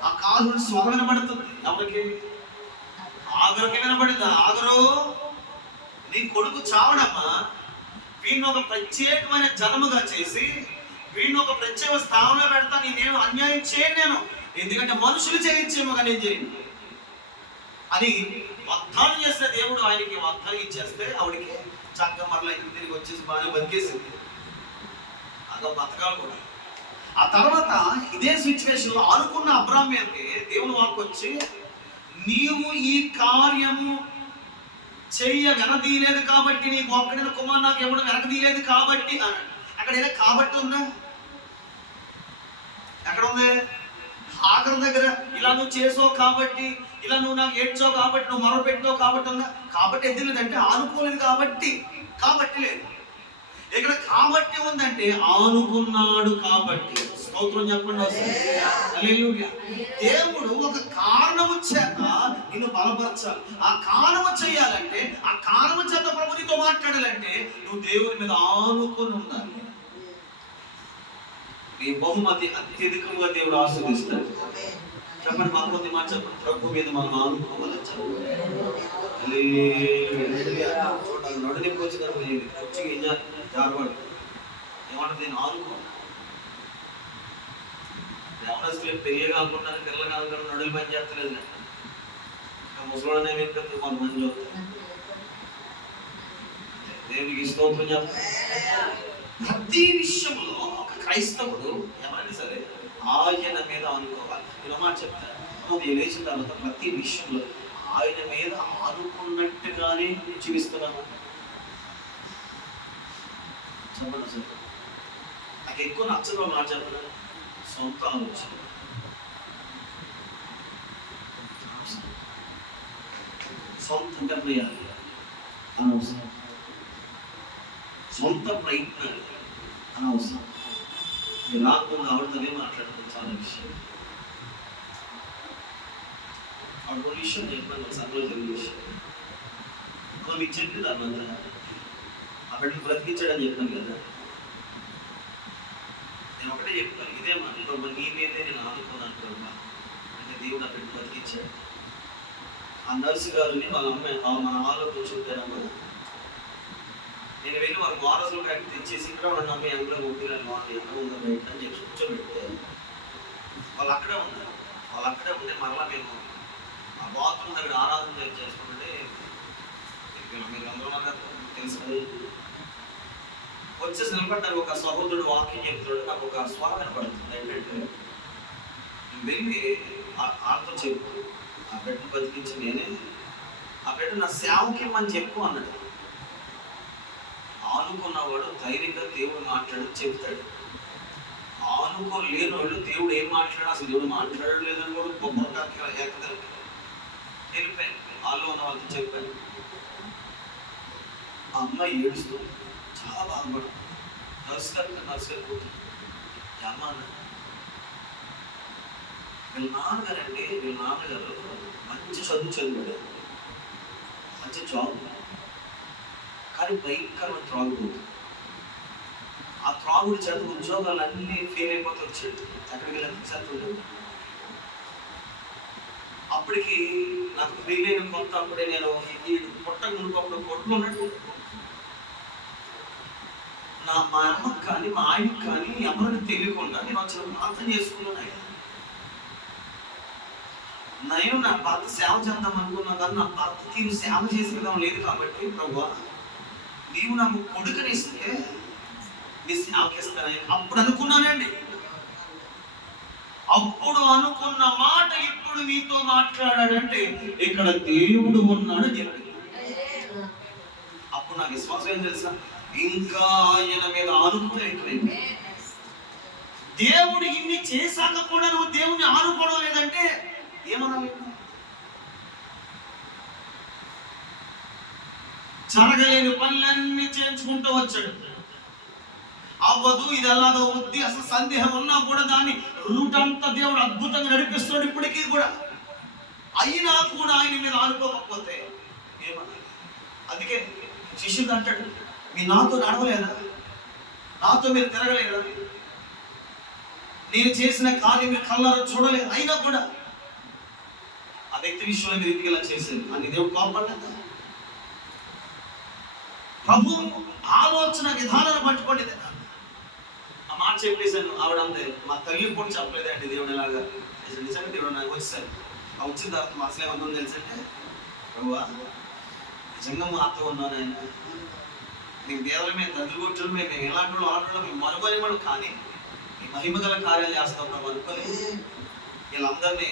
ఆ కాలు స్వరం వినబడుతుంది. ఎవరికి? ఆగరుకి వినబడింది. ఆగరు నీ కొడుకు చావడమ్మా, వీడిని ఒక ప్రత్యేకమైన జన్మగా చేసి వీడిని ఒక ప్రత్యేక స్థానంలో పెడతా. నేనేమి అన్యాయం చేయను నేను, ఎందుకంటే మనుషులు చేయించేమో కానీ నేను చేయను అని వాగ్దానం చేసిన దేవుడు ఆయనకి వాగ్దానం ఇచ్చేస్తే ఆవిడికి చక్కగా మరలా ఇంటికి తిరిగి వచ్చేసి బాగానే బతికేసింది. అదో బతకాలు కూడా. ఆ తర్వాత ఇదే సిచ్యువేషన్ లో అనుకున్న అబ్రాహాం మీదకి దేవుని వాక్కు వచ్చి, నీవు ఈ కార్యము చెయ్య వెనదీయలేదు కాబట్టి, నీకు ఒక్కడైన కుమారు నాకు ఎవడు వెనకదీయలేదు కాబట్టి అన్నాడు. అక్కడ ఏదో కాబట్టి ఉందా? ఎక్కడ ఉంది? ఆఖరి దగ్గర ఇలా నువ్వు చేసావు కాబట్టి, ఇలా నువ్వు నాకు ఏడ్చావు కాబట్టి, నువ్వు మొర పెట్టావు కాబట్టి ఉందా? కాబట్టి ఎదిలేదంటే ఆనుకోలేదు కాబట్టి, కాబట్టి లేదు. ఇక్కడ కాబట్టి ఉందంటే ఆనుకున్నాడు కాబట్టి. స్తోత్రం చెప్పండి. హల్లెలూయా. దేవుడు ఒక కారణము చేత నిన్ను బలపరచాలి. ఆ కారణము చేయాలంటే, ఆ కారణము చేత ప్రభు నీతో మాట్లాడాలంటే నువ్వు దేవుని మీద ఆనుకొని ఉండాలి. ఈ బహుమతి అత్యధికంగా దేవుడు ఆస్వాదిస్తాడు. చెప్పండి, మా కొద్ది మాట చెప్పండి. ప్రభు మీద మనం ఆనుకోవాలి. నడునిప్పు వచ్చిన వచ్చి జారబడు ఏమంటుంది? నేను ఆనుకో. యవనస్తులు పెళ్లి కాకుండా పిల్లలు కాకుండా నడులు పని చేస్తలేదు. ముసలోనే వెనుక కొంతమంది దేవునికి స్తోత్రం చెప్పండి. ప్రతి విషయంలో ఒక క్రైస్తవుడు ఎవరైనా సరే ఆయన మీద ఆనుకోవాలి. ఇలా మాట చెప్తారు. అది లేచిన తర్వాత ప్రతి విషయంలో ఆయన మీద ఆనుకున్నట్టుగానే జీవిస్తున్నాను. చెప్పండి సార్, నాకు ఎక్కువ నచ్చదు మాట చెప్పండి. సొంత ఆలోచన, సొంత నిర్ణయాలు అనవసరం, సొంత ప్రయత్నాలు అనవసరం. మీరు రాకుండా ఆవిడతోనే మాట్లాడుతుంది చాలా విషయం. ఆవిడ కొన్ని విషయం చెప్పాను, సభలో జరిగిన విషయం. మీకు చెప్పింది అన్నంత ఆ బిడ్డను బ్రతికించాడని చెప్పాను కదా. నేను ఒకటే చెప్తాను, ఇదే మాట, నీ మీదే నేను ఆదుకున్నాను ప్రభా అంటే దేవుడు ఆ బిడ్డ బ్రతికించాడు. ఆ నర్సు గారిని వాళ్ళ అమ్మాయి మన హాల్లో కూర్చుంటానమ్మా, నేను వెళ్ళి వాళ్ళ వారసులు కాడికి తెచ్చేసి ఇక్కడ ఉన్న అమ్మాయి అందులో ఒప్పిరాను వాళ్ళు ఎక్కడ ఉందో బయట అని చెప్పి కూర్చోబెడితే వాళ్ళు అక్కడే ఉన్నారు. వాళ్ళు అక్కడే ఉంటే మరలా మేము ఆ బాత్రూమ్ దగ్గర ఆరాధన చేసుకుంటే మీరు అందరూ తెలుసు వచ్చేసి నిలబడ్డారు. ఒక సహోదరుడు వాక్యం చెప్తాడు. నాకు ఒక స్వరం వినపడుతుంది ఏంటంటే, వెళ్ళి ఆతో చెప్పు, ఆ బిడ్డను బతికించి నేనే, ఆ బిడ్డ నా సేవకి అని చెప్పు అన్నాడు. ఆనుకున్నవాడు ధైర్యంగా దేవుడు మాట్లాడు చెప్తాడు. ఆనుకోలేని వాళ్ళు దేవుడు ఏం మాట్లాడు, అసలు దేవుడు మాట్లాడడం లేదని కూడా గొప్ప ఏకదలు వెళ్ళిపోయాను. వాళ్ళు ఉన్న వాళ్ళతో చెప్పాను. ఆ అమ్మాయి ఏడుస్తూ చాలా బాధపడు, నర్సు వెళ్ళిపోతుంది. అమ్మ వీళ్ళ నాన్నగారు మంచి చదువు చదివాడు, మంచి జాబ్, కానీ భయంకరమైన త్రాగుబోతుంది. ఆ త్రాగుడు చేత ఉద్యోగాలు అన్నీ ఫెయిల్ అయిపోతూ వచ్చాడు. ఎక్కడికి వెళ్ళి చదువుతాడు. అప్పటికి నాకు పెళ్ళైన కొత్త, అప్పుడే నేను ఈ పుట్ట మునుకప్పుడు కొట్లు ఉన్నట్టు మా అమ్మకి కానీ మా ఆయనకి కానీ ఎవరికి తెలియకుండా నేను వచ్చిన ప్రార్థన చేసుకున్నాను. నేను నా భర్త సేవ చేద్దాం అనుకున్నా, కానీ నా భర్త తీరు సేవ చేసే విధం లేదు. కాబట్టి ప్రభువా, నీవు నాకు కొడుకునిస్తే నీ సేవకిస్తానని అప్పుడు అనుకున్నానండి. అప్పుడు అనుకున్న మాట ఇప్పుడు నీతో మాట్లాడాడంటే ఇక్కడ దేవుడు ఉన్నాడు చెప్పి, అప్పుడు నాకు విశ్వాసం ఏం తెలుసా, ఇంకా ఆయన మీద ఆనుకునేటువంటి దేవుడు ఇన్ని చేశాక కూడా నువ్వు దేవుడిని ఆనుకోవడం లేదంటే ఏమన్నా జరగలేని పనులన్నీ చేయించుకుంటూ వచ్చాడు. అవ్వదు, ఇది ఎలాగో వద్ది, అసలు సందేహం ఉన్నా కూడా దాన్ని రూట్ అంతా దేవుడు అద్భుతంగా నడిపిస్తున్నాడు ఇప్పటికీ కూడా. అయినా కూడా ఆయన మీద ఆనుకోకపోతే ఏమన్నా. అందుకే శిష్యుడు అంటాడు, మీ నాతో నడవలేదా, నాతో మీరు తిరగలేదా, నేను చేసిన కార్యం మీరు కళ్ళారా చూడలేదు, అయినా కూడా ఆ వ్యక్తి విషయంలో మీరు ఇంటికి ఇలా చేశారు అని దేవుడు కోపడలేదా? ప్రభు ఆలోచన విధానాన్ని పట్టుకోండి. ఆ మాట చెప్పేశాను. ఆవిడ అంతే, మా తల్లి కూడా చెప్పలేదండి దేవుడు ఇలాగా. నిజంగా దేవుడు నాకు వచ్చాను. ఆ వచ్చిన తర్వాత మా అసలు ఏమన్నా తెలుసంటే, ప్రభువా నిజంగా మా అత్త ఉన్నాను, ఆయన మేము దేవుల మీద దద్దులు కొట్టడం, మేము ఎలాంటి వాళ్ళు ఆడడం మేము మనుగొని మనం, కానీ ఈ మహిమ గల కార్యాలు చేస్తాం మనం అనుకొని వీళ్ళందరినీ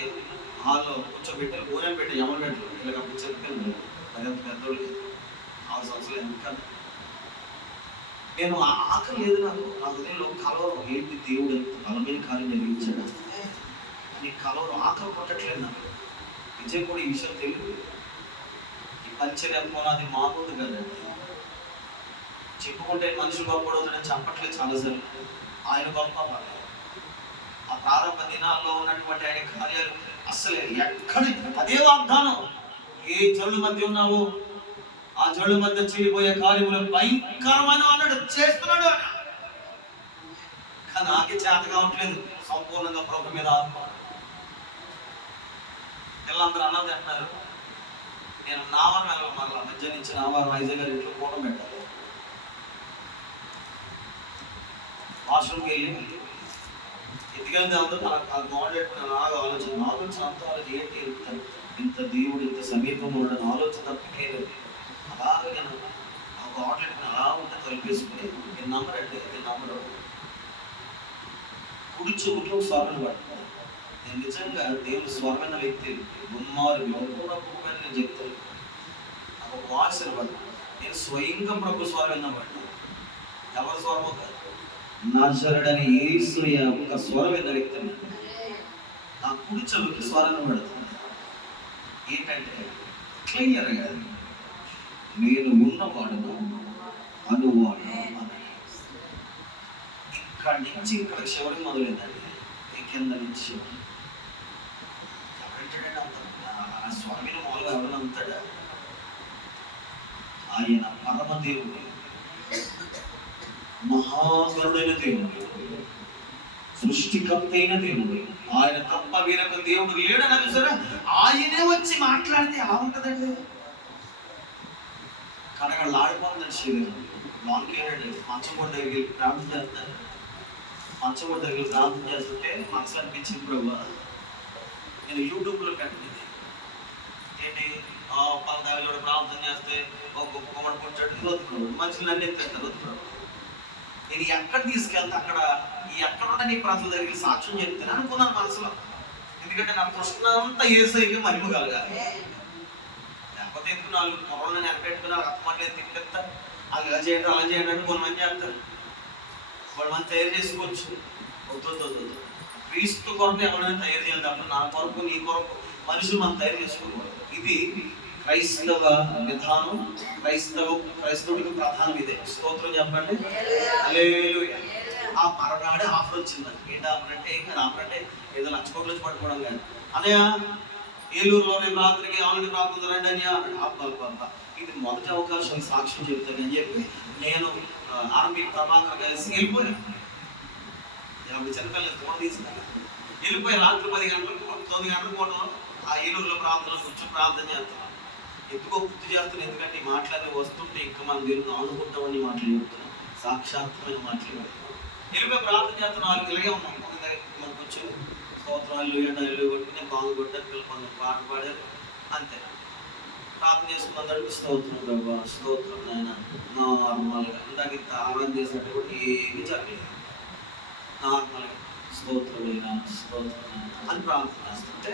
హాల్లో కూర్చోబెట్టి భోజనం పెట్టి ఎవరు పెట్టరు ఇలా చెప్పాను. అదే పెద్దోళ్ళు 6 సంవత్సరాలు ఇంకా నేను ఆకలి లేదు, నా హృదయంలో కలవరం ఏంటి, దేవుడు ఎంత బలమైన కార్యం నిర్వహించాడు నీ కలవరం, ఆకలి కొట్టట్లేదు నాకు. విజయ్ కూడా ఈ విషయం తెలియదు. ఈ పరిచర్య పునాది మామూలు కదండి. చెప్పుకుంటే మనుషులు గొప్పడవుతాడని చెప్పట్లేదు చాలాసార్లు, ఆయన గొప్ప. ఆ ప్రారంభ దినాల్లో ఉన్నటువంటి ఆయన కార్యాలు అసలు ఎక్కడ, అదే వాగ్దానం, ఏ జనుల మధ్య ఉన్నావో ఆ జనుల మధ్య చేయబోయే కార్యములు భయంకరమైన అన్నాడు, చేస్తున్నాడు ఆయన. కానీ నాకే చేత కావట్లేదు సంపూర్ణంగా ప్రభు మీద ఆనుకోవాలి. పిల్లలందరూ అన్నది అంటున్నారు, నేను నావారం వెళ్ళాలి, మరలా మధ్య నుంచి నావారం వైజాగ్ గారి ఇంట్లో కూడం పెట్టాలి. వాష్రూమ్కి వెళ్ళి ఎదిగిన అందరూ నాకు మోడల్ పెట్టుకుని అలాగా ఆలోచన అంతా వాళ్ళకి ఏంటి ఇంత దేవుడు ఇంత సమీపం ఉండడం ఆలోచన తప్పికేలేదు. అలాగే నేను ఒక ఆటలు పెట్టుకుని అలా ఉంటే తొలిపేసుకుని నేను నమ్మరండి, నేను నమ్మరు కుడిచి ఒకటి స్వరం పడుతుంది. నేను నిజంగా దేవుడు స్వరమైన వ్యక్తి గుమ్మారు నేను చెప్తాను. నాకు ఒక వాయిస్ పడుతుంది. నేను స్వయంగా ప్రభు స్వరం విన్నబడ్డా, ఎవరి స్వరమో కాదు, నజరుడని యేసు యొక్క స్వరం విన్న వ్యక్తిని నా కుడి చెవుకి స్వరం పడుతుంది. ఏంటంటే క్లియర్గా నేను ఉన్నవాడును అనువాడు అని. ఇక్కడి నుంచి ఇక్కడ చివరికి మొదలైందండి, కింద నుంచి ఎవరంటాడంటే అంత స్వామిని మామూలుగా ఎవరైనా అంతాడా? ఆయన పరమదేవుడు, మహాగరుడైన దేవుడు, సృష్టికర్త అయిన దేవుడు. ఆయన తప్ప వేరొక దేవుడు లేడని సరే ఆయనే వచ్చి మాట్లాడితే ఎలా ఉంటుందండి? కనగడలు ఆడిపోతుందండి శరీరం. లోనికి ఏంటంటే మంచం దగ్గరికి ప్రార్థన చేస్తారు. మంచం దగ్గర ప్రార్థన చేస్తుంటే మనసు అనిపించింది, ప్రభు నేను యూట్యూబ్లో పెట్టింది ఏంటి, పలదారిలో ప్రార్థన చేస్తే ఒక గొప్ప కొమ్మడి పుట్టాడు వద్దుకోడు, మనుషులు అన్నీ ఎత్తేస్తారు వద్దుకోడు. నేను ఎక్కడ తీసుకెళ్తే అక్కడ ఎక్కడున్న నీ ప్రజల దగ్గరికి సాక్ష్యం చెప్తాను అనుకున్నాను మనసులో. ఎందుకంటే నాకు కృష్ణంతా ఏసైకి మహిమ కలగాలి. లేకపోతే ఎందుకు 4 పొరలను నెరపెట్టుకున్నారు అత్తమాటలేదు తింటారు, అది ఇలా చేయండి అలా చేయండి అని కొంతమంది చేస్తారు. వాళ్ళు మనం తయారు చేసుకోవచ్చు. వద్దు క్రీస్తు కొరకు ఎవరైనా తయారు చేయాలి తప్ప నా కొరకు నీ కొరకు మనుషులు మనం తయారు చేసుకోకూడదు. ఇది క్రైస్తవ విధానం. క్రైస్తవుడికి ప్రధానం ఇదే. స్తోత్రం చెప్పండి. హల్లెలూయా. ఆ మరణాడే ఆఫర్ వచ్చిందండి. ఏంటి ఆఫర్ అంటే ఆఫర్ అంటే ఏదో లక్ష కోట్లు వచ్చి పట్టుకోవడం కానీ అదే ఏలూరులో రేపు రాత్రికి ఆల్రెడీ ప్రార్థన రండి అని అబ్బా ఇది మొదటి అవకాశం సాక్ష్యం చెబుతాను అని చెప్పి నేను ఆర్మీ ప్రభాకర్ కలిసి వెళ్ళిపోయాను. 50 చిన్నపిల్లలు ఫోన్ తీసుకున్నాను. వెళ్ళిపోయి రాత్రి 10 గంటలకు 9 గంటల పూటలో ఆ ఏలూరులో కూర్చొని ప్రార్థన చేస్తాను. ఎందుకో గుర్తు చేస్తాను, ఎందుకంటే మాట్లాడి వస్తుంటే ఇంకా మనం దీన్ని ఆనుకుంటామని మాట్లాడుతున్నాం, సాక్షాత్మైన మాట్లాడుతున్నాం. వెళ్ళిపోయి ప్రార్థన చేస్తాను. 4 ఇలాగే ఉన్నాం. ఒక దగ్గర మనం కూర్చొని స్తోత్రాలు ఎండలు కొట్టుకుని బాగు కొట్టారు, పిల్లలు పాట పాడారు, అంతే. ప్రార్థన చేసుకున్నాడు. స్తోత్రం ప్రభా, స్తోత్రం నాయన. నార్మల్గా ఇందాక ఇంత ఆరాధన చేసినట్టు కూడా ఏమీ జరగలేదు. నార్మల్గా స్తోత్రమైనా అని ప్రార్థన చేస్తుంటే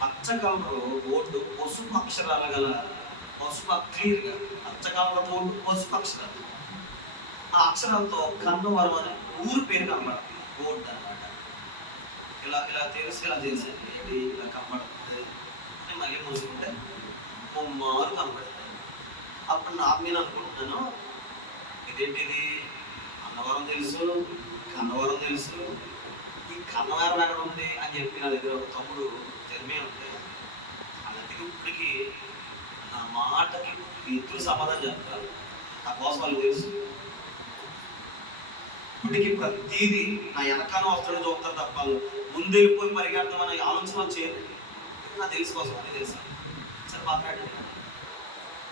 పచ్చ కలర్లో బోర్డు పసుపు అక్షరాలు గల క్లియర్గా పచ్చ కలర్ బోర్డు పసుపు అక్షరాలు. ఆ అక్షరాలతో కన్నవరం అనే ఊరు పేరు కనబడుతుంది బోర్డు అనమాట. ఇలా తెలిసేది ఇలా కనబడుతుంది. మళ్ళీ మూసుకుంటే మారు కనబడుతుంది. అప్పుడు నాకు నేను అనుకుంటున్నాను, ఇదేంటిది అన్నవరం తెలుసు, కన్నవరం తెలుసు, ఈ కన్నవరం ఎక్కడ ఉంది అని చెప్పి నా దగ్గర ఒక తమ్ముడు తెరమే ఉంటే అలాంటికి ఇప్పటికి నా మాటకి ఇద్దరు సమాధానం చెప్తారు. నా కోసం వాళ్ళు తెలుసు. ఇప్పటికి ప్రతిదీ నా వెనకాల వస్తాడు చూస్తారు తప్ప ముందు వెళ్ళిపోయి పరిగెడతామని ఆలోచన చేయరు. నాకు తెలుసు కోసం అని తెలుసు. సరే మాట్లాడండి.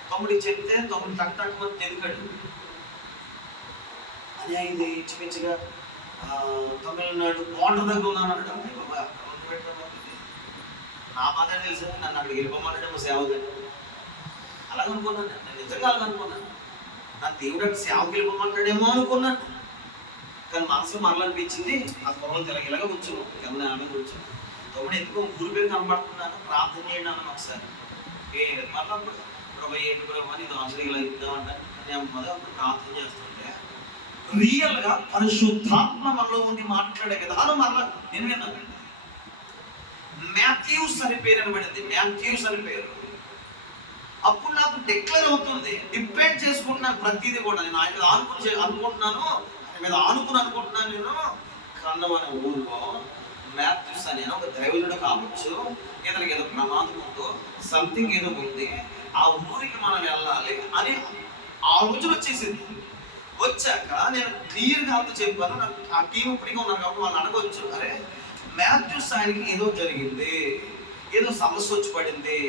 తమ్ముడికి చెప్తే తమ్ముడు టక్ మంది తెలికాడు. అదే ఇది ఇంచుమించుగా తమిళనాడు బార్డర్ దగ్గర ఉన్నాను అన్నాడు. నా బాధ తెలుసు, నన్ను అక్కడికి వెళ్ళిపోమన్నాడేమో సేవకు. అలాగనుకున్నాను. నేను నిజంగా అలాగనుకున్నాను. నా దేవుడు అక్కడ సేవకు వెళ్ళిపోమన్నాడేమో అనుకున్నాను. కానీ మనసులో మరలనిపించింది. ఆ పొలం ఇలాగ కూర్చున్నాం, కింద ఆమె కూర్చున్నాం. తమ్ముడు ఎందుకో ఊరి పేరు కనబడుతున్నాను, ప్రార్థన చేయండి అన్నాను ఒకసారి. మళ్ళీ ప్రభు ఏంటి ప్రభు అని ఇది అవసరం ఇలా ఇద్దామంటే నేను అప్పుడు ప్రార్థన చేస్తుంటే రియల్ గా పరిశుద్ధాత్మ మనలో ఉండి మాట్లాడే విధానం మరలా నేను విన్నాను. మాథ్యూస్ అని పేరు అనబడింది. మాథ్యూస్ అని పేరు. అప్పుడు నాకు డిక్లేర్ అవుతుంది, డిపెండ్ చేసుకుంటున్నాను ప్రతిదీ కూడా. నేను ఆయన మీద అనుకుంటున్నాను, ఆయన మీద అనుకుంటున్నాను. నేను కన్నం అనే ఊళ్ళో మాథ్యూస్ అని ఒక దైవజుడు కావచ్చు, ఇతనికి ఏదో ప్రమాదం ఉందో సంథింగ్ ఏదో ఉంది, ఆ ఊరికి మనం వెళ్ళాలి అని ఆలోచన వచ్చేసింది. వచ్చాక నేను క్లియర్గా అంత చెప్పాను. నాకు ఆ టీం ఇప్పటికీ ఉన్నారు కాబట్టి వాళ్ళు అడగవచ్చు, అరే మాథ్యూస్ ఆయనకి ఏదో జరిగింది, ఏదో సమస్య వచ్చి పడింది,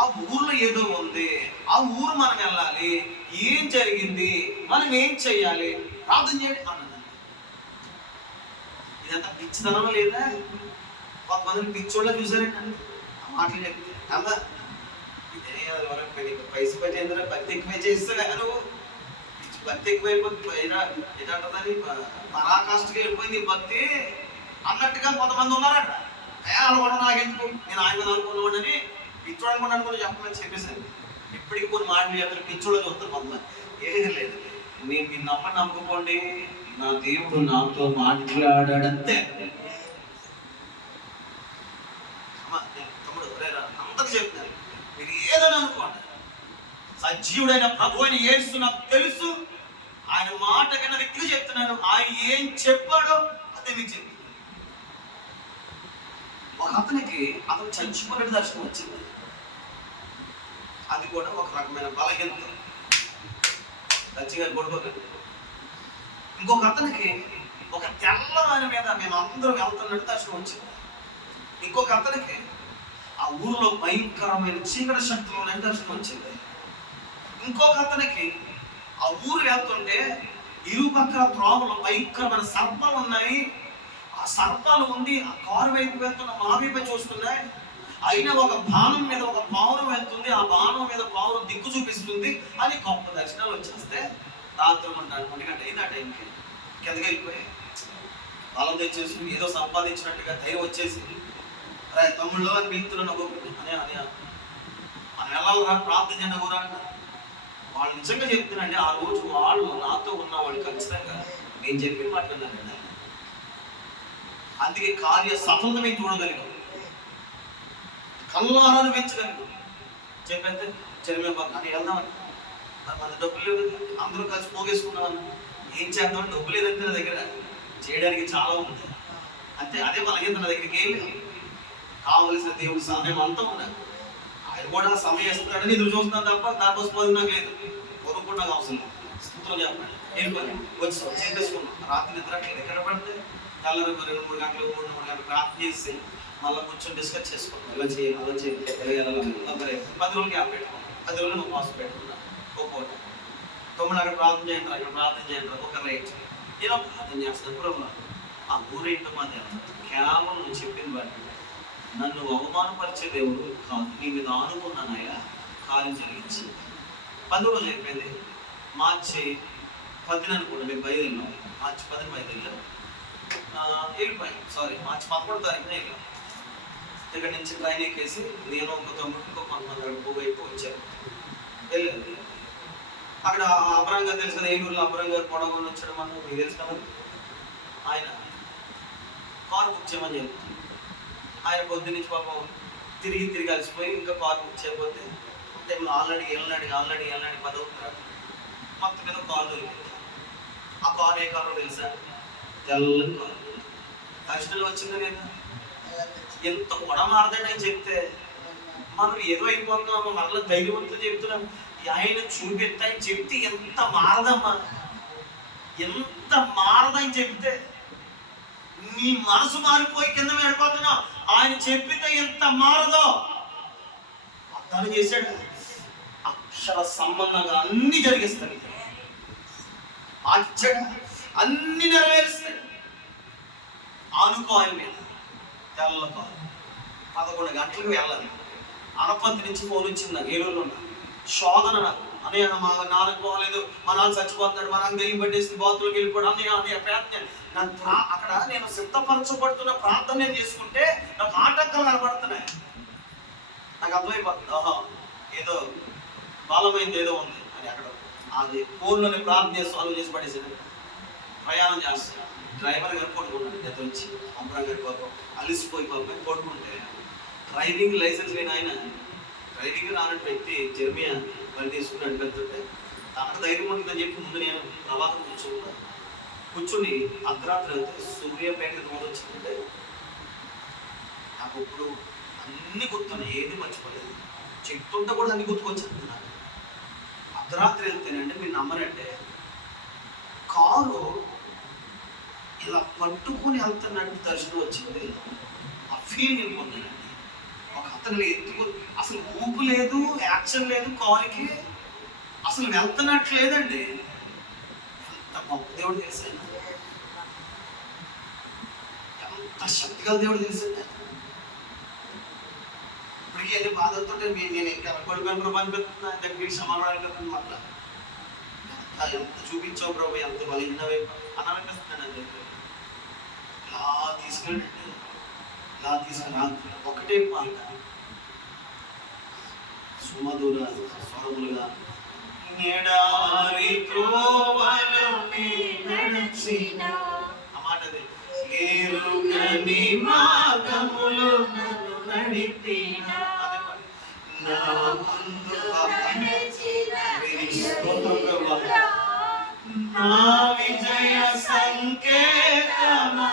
ఆ ఊర్లో ఏదో ఉంది, ఆ ఊరు మనం వెళ్ళాలి, ఏం జరిగింది, మనం ఏం చెయ్యాలి, ప్రార్థన చేయండి అన్నది. ఇదంతా పిచ్చితనం లేదా? కొంతమంది పిచ్చోళ్ళ చూసారండి ఆ మాటలు చెప్తే అలా ఇదే పైసలు పట్టేందుకు భక్తి ఎక్కువ చేస్తే నువ్వు భక్తి ఎక్కువైపోతుంది. ఏదంటదని పరాకాష్ఠకి వెళ్ళిపోయింది భక్తి అన్నట్టుగా కొంతమంది ఉన్నారట. అనుకోవడం నాకెందుకు, నేను ఆయన మీద అనుకున్నామని పిచ్చోడు అనుకుని చెప్పమని చెప్పేసాను. ఇప్పటికి కొన్ని మాటలు చెప్తారు, పిచ్చోళ్ళు చూస్తారు కొంతమంది. ఏది లేదు, నేను మీ నమ్మకపోండి, నా దేవుడు నాతో మాట్లాడాడంతే. తమ్ముడు అందరూ చెప్తున్నారు, మీరు ఏదని అనుకోండి, సజీవుడైన ప్రభు అని యేసు నాకు తెలుసు, ఆయన మాట కన్నా వ్యక్తిగా చెప్తున్నాను, ఆయన ఏం చెప్పాడో అదే మీకు చెప్తున్నాను. ఒక అతనికి అతను చచ్చిపోయిన దర్శనం వచ్చింది. అది కూడా ఒక రకమైన బలహీనత, చచ్చిగా గొడవకండి. ఇంకొక అతనికి ఒక తెల్లవారి మీద మేము అందరం వెళ్తున్నట్టు దర్శనం వచ్చింది. ఇంకొక అతనికి ఆ ఊరిలో భయంకరమైన చీకటి శక్తులు ఉన్నాయని దర్శనం వచ్చింది. ఇంకొక అతనికి ఆ ఊరు వెళ్తుంటే ఇరు పక్కల త్రోవలో భయంకరమైన సర్పాలు ఉన్నాయి. ఆ సర్పాలు ఉండి ఆ కారు వైపు వెళ్తున్న మా వైపు చూస్తున్నాయి. అయినా ఒక బాణం మీద ఒక పావురం వెళ్తుంది, ఆ బాణం మీద పావురం దిక్కు చూపిస్తుంది అని గొప్ప దర్శనాలు వచ్చేస్తే రాత్రి ఉంటాడు 1 గంట అయింది. ఆ టైంకి కిందకి వెళ్ళిపోయాయి. బలం తెచ్చేసి ఏదో సంపాదించినట్టుగా ధైర్యం వచ్చేసి తమ్ముళ్ళు అని పిలుతున్నాను అని అని అని వెళ్ళాలరా ప్రార్థన చేయడం కూడా వాళ్ళు నిజంగా చెప్తున్నాండి. ఆ రోజు వాళ్ళు నాతో ఉన్నవాళ్ళు ఖచ్చితంగా నేను చెప్పిన మాట విన్నానండి. అందుకే కార్య సఫలత మేము చూడగలిగాం, కళ్ళారాన్ని పెంచగలిగాం. చెప్పైతే చెరిమే అని వెళ్దామని మన డబ్బులు లేదు, అందరూ కలిసి పోగేసుకున్నామని ఏం చేద్దామని డబ్బు లేదంటే నా దగ్గర చేయడానికి చాలా ఉంది. అంతే, అదే మనకి నా దగ్గరికి ఏం లేదు. కావలసిన దేవుడి సమయం అంతా ఉన్నది. ఆయన కూడా సమయం ఇస్తాడని ఎదురు చూస్తున్నాను తప్ప దానికోసం నాకు లేదు, కొనుక్కు నాకు అవసరం లేదు. స్తోత్రం చెప్పండి. ఏం పని వచ్చి చేసేసుకున్నాం. రాత్రి నిద్రట్లేదు, ఎక్కడ పడితే తెల్లరు 2-3 గంటలు 3 గంటలు ప్రార్థన చేసి మళ్ళీ కూర్చొని డిస్కస్ చేసుకున్నాం. ఇలా చేయాలి అలా చేయాలి 10 రోజులు గ్యాప్ పెట్టుకున్నాం. 10 రోజులు నువ్వు పాస్ పెట్టుకున్నాను. ఒక్కోటి 9 అక్కడ ప్రార్థన చేయండి, అక్కడ ప్రార్థన చేయండి, ఒక రైట్ ఇలా ప్రార్థన చేస్తాను. ప్రభు ఆ ఊరేంటో మా దేవుడు కేవలం నువ్వు చెప్పిన బట్టి నన్ను అవమానపరిచే దేవుడు కాదు, నీ మీద ఆనుకున్నానయ్యా, కార్యం జరిగించి 10 రోజులు అయిపోయింది. మార్చి 10 అనుకోండి మేము బయలుదేరినాం. మార్చి 10 బయలుదేరాం, వెళ్ళిపోయాం. మార్చి 11వ తారీఖున వెళ్ళాం. ఇక్కడ నుంచి ట్రైన్ ఎక్కేసి నేను ఒక తమ్ముడు ఇంకో కొంతమంది అక్కడ పోగైపు వచ్చారు. వెళ్ళారు. అక్కడ అబ్రాం గారు తెలుసు కదా, ఏలూరులో అబ్రాం గారు పొడవని వచ్చాడు, మనం మీకు తెలుసు కదా. ఆయన కారు బుక్ చేయమని చెప్తాను. ఆయన పొద్దు నుంచి పాపం తిరిగి అలసిపోయి ఇంకా కారు బుక్ చేయకపోతే టైంలో ఆల్రెడీ 10 అవుతున్నారు. మొత్తం మీద కారు దొరికింది. ఆ కారు ఏ కారు తెలుసా? తెల్లని కారు. యాక్సిడెంట్ వచ్చింది లేదా? ఎంత కూడా మారదండి అని చెప్తే మనం ఏదో అయిపోతున్నామో మళ్ళీ ధైర్యవంతులు చెప్తున్నాం. ఆయన చూపెత్తాయని చెప్తే ఎంత మారదమ్మా, ఎంత మారదని చెప్తే నీ మనసు మారిపోయి కింద పడిపోతున్నావు. ఆయన చెప్పితే ఎంత మారదో అర్థం చేశాడు. అక్షర సంబంధంగా అన్ని జరిగిస్తాడు, అన్ని నెరవేరుస్తాడు. ఆనుకో ఆయన మీద. తెల్లకారు 11 గంటలకు వెళ్ళాలి. అనపంతి నుంచి ఫోన్ వచ్చింది నాకు, ఏలూరులో ఉన్నా. శోధన నాకు అనే మా నాన్నకు పోలేదు, మా నాన్న చచ్చిపోతున్నాడు, మా నాన్న దెయ్యం పట్టేసి బాత్రూమ్కి వెళ్ళిపోవడం అనే ప్రయత్నం. అక్కడ నేను సిద్ధపరచబడుతున్న ప్రార్థన నేను చేసుకుంటే నాకు ఆటంకాలు కనబడుతున్నాయి. నాకు అర్థమైపోతుంది, ఆహా ఏదో బలమైంది ఏదో ఉంది అని. అక్కడ అది ఫోన్లోనే ప్రార్థన చేసి సాల్వ్ చేసి పడేసాను. ప్రయాణం చేస్తాను. డ్రైవర్ గారు పడుకున్నాడు, నిద్ర వచ్చి అబ్రాం గారి పాపం అలిసిపోయి పాపం పడుకుంటే డ్రైవింగ్ లైసెన్స్ లేని ఆయన, డ్రైవింగ్ రానట్టు వ్యక్తి జర్మియా వాళ్ళు తీసుకుని పెడుతుంటే తనకు ధైర్యం ఉంటుందని చెప్పి ముందు నేను ప్రవాహం కూర్చుని అర్ధరాత్రి వెళ్తే సూర్యాపేట రోడ్ వచ్చిందంటే నాకు ఇప్పుడు అన్ని గుర్తున్నాయి, ఏది మర్చిపోలేదు. చెప్తుంటే కూడా అన్ని గుర్తుకొచ్చింది నాకు. అర్ధరాత్రి వెళ్తేనంటే మీరు నమ్మరంటే కారు ఇలా పట్టుకుని వెళ్తున్నట్టు దర్శనం వచ్చింది. ఆ ఫీల్ నేను పొందానండి. ఒక అతను ఎత్తుకుని అసలు ఊపు లేదు, యాక్షన్ లేదు, కారుకి అసలు వెళ్తున్నట్లేదండి. ఎంత గొప్ప దేవుడు తెలిసాను, ఎంత శక్తిగల దేవుడు తెలిసింది. ఇప్పటికీ ఎన్ని బాధలతో నేను ఇంకా పడిపోయిన ప్రభు అనిపిస్తున్నా, దగ్గరికి సమాధానం మళ్ళా ఎంత చూపించావు ప్రభు, ఎంత బలహీనవే అని అనిపిస్తున్నాను. అని చెప్పి ఇలా తీసుకెళ్ళండి, ఇలా తీసుకురా. ఒకటే పాట సుమధుర స్వరములుగా ఆ మాట నా విజయ సంకేతమా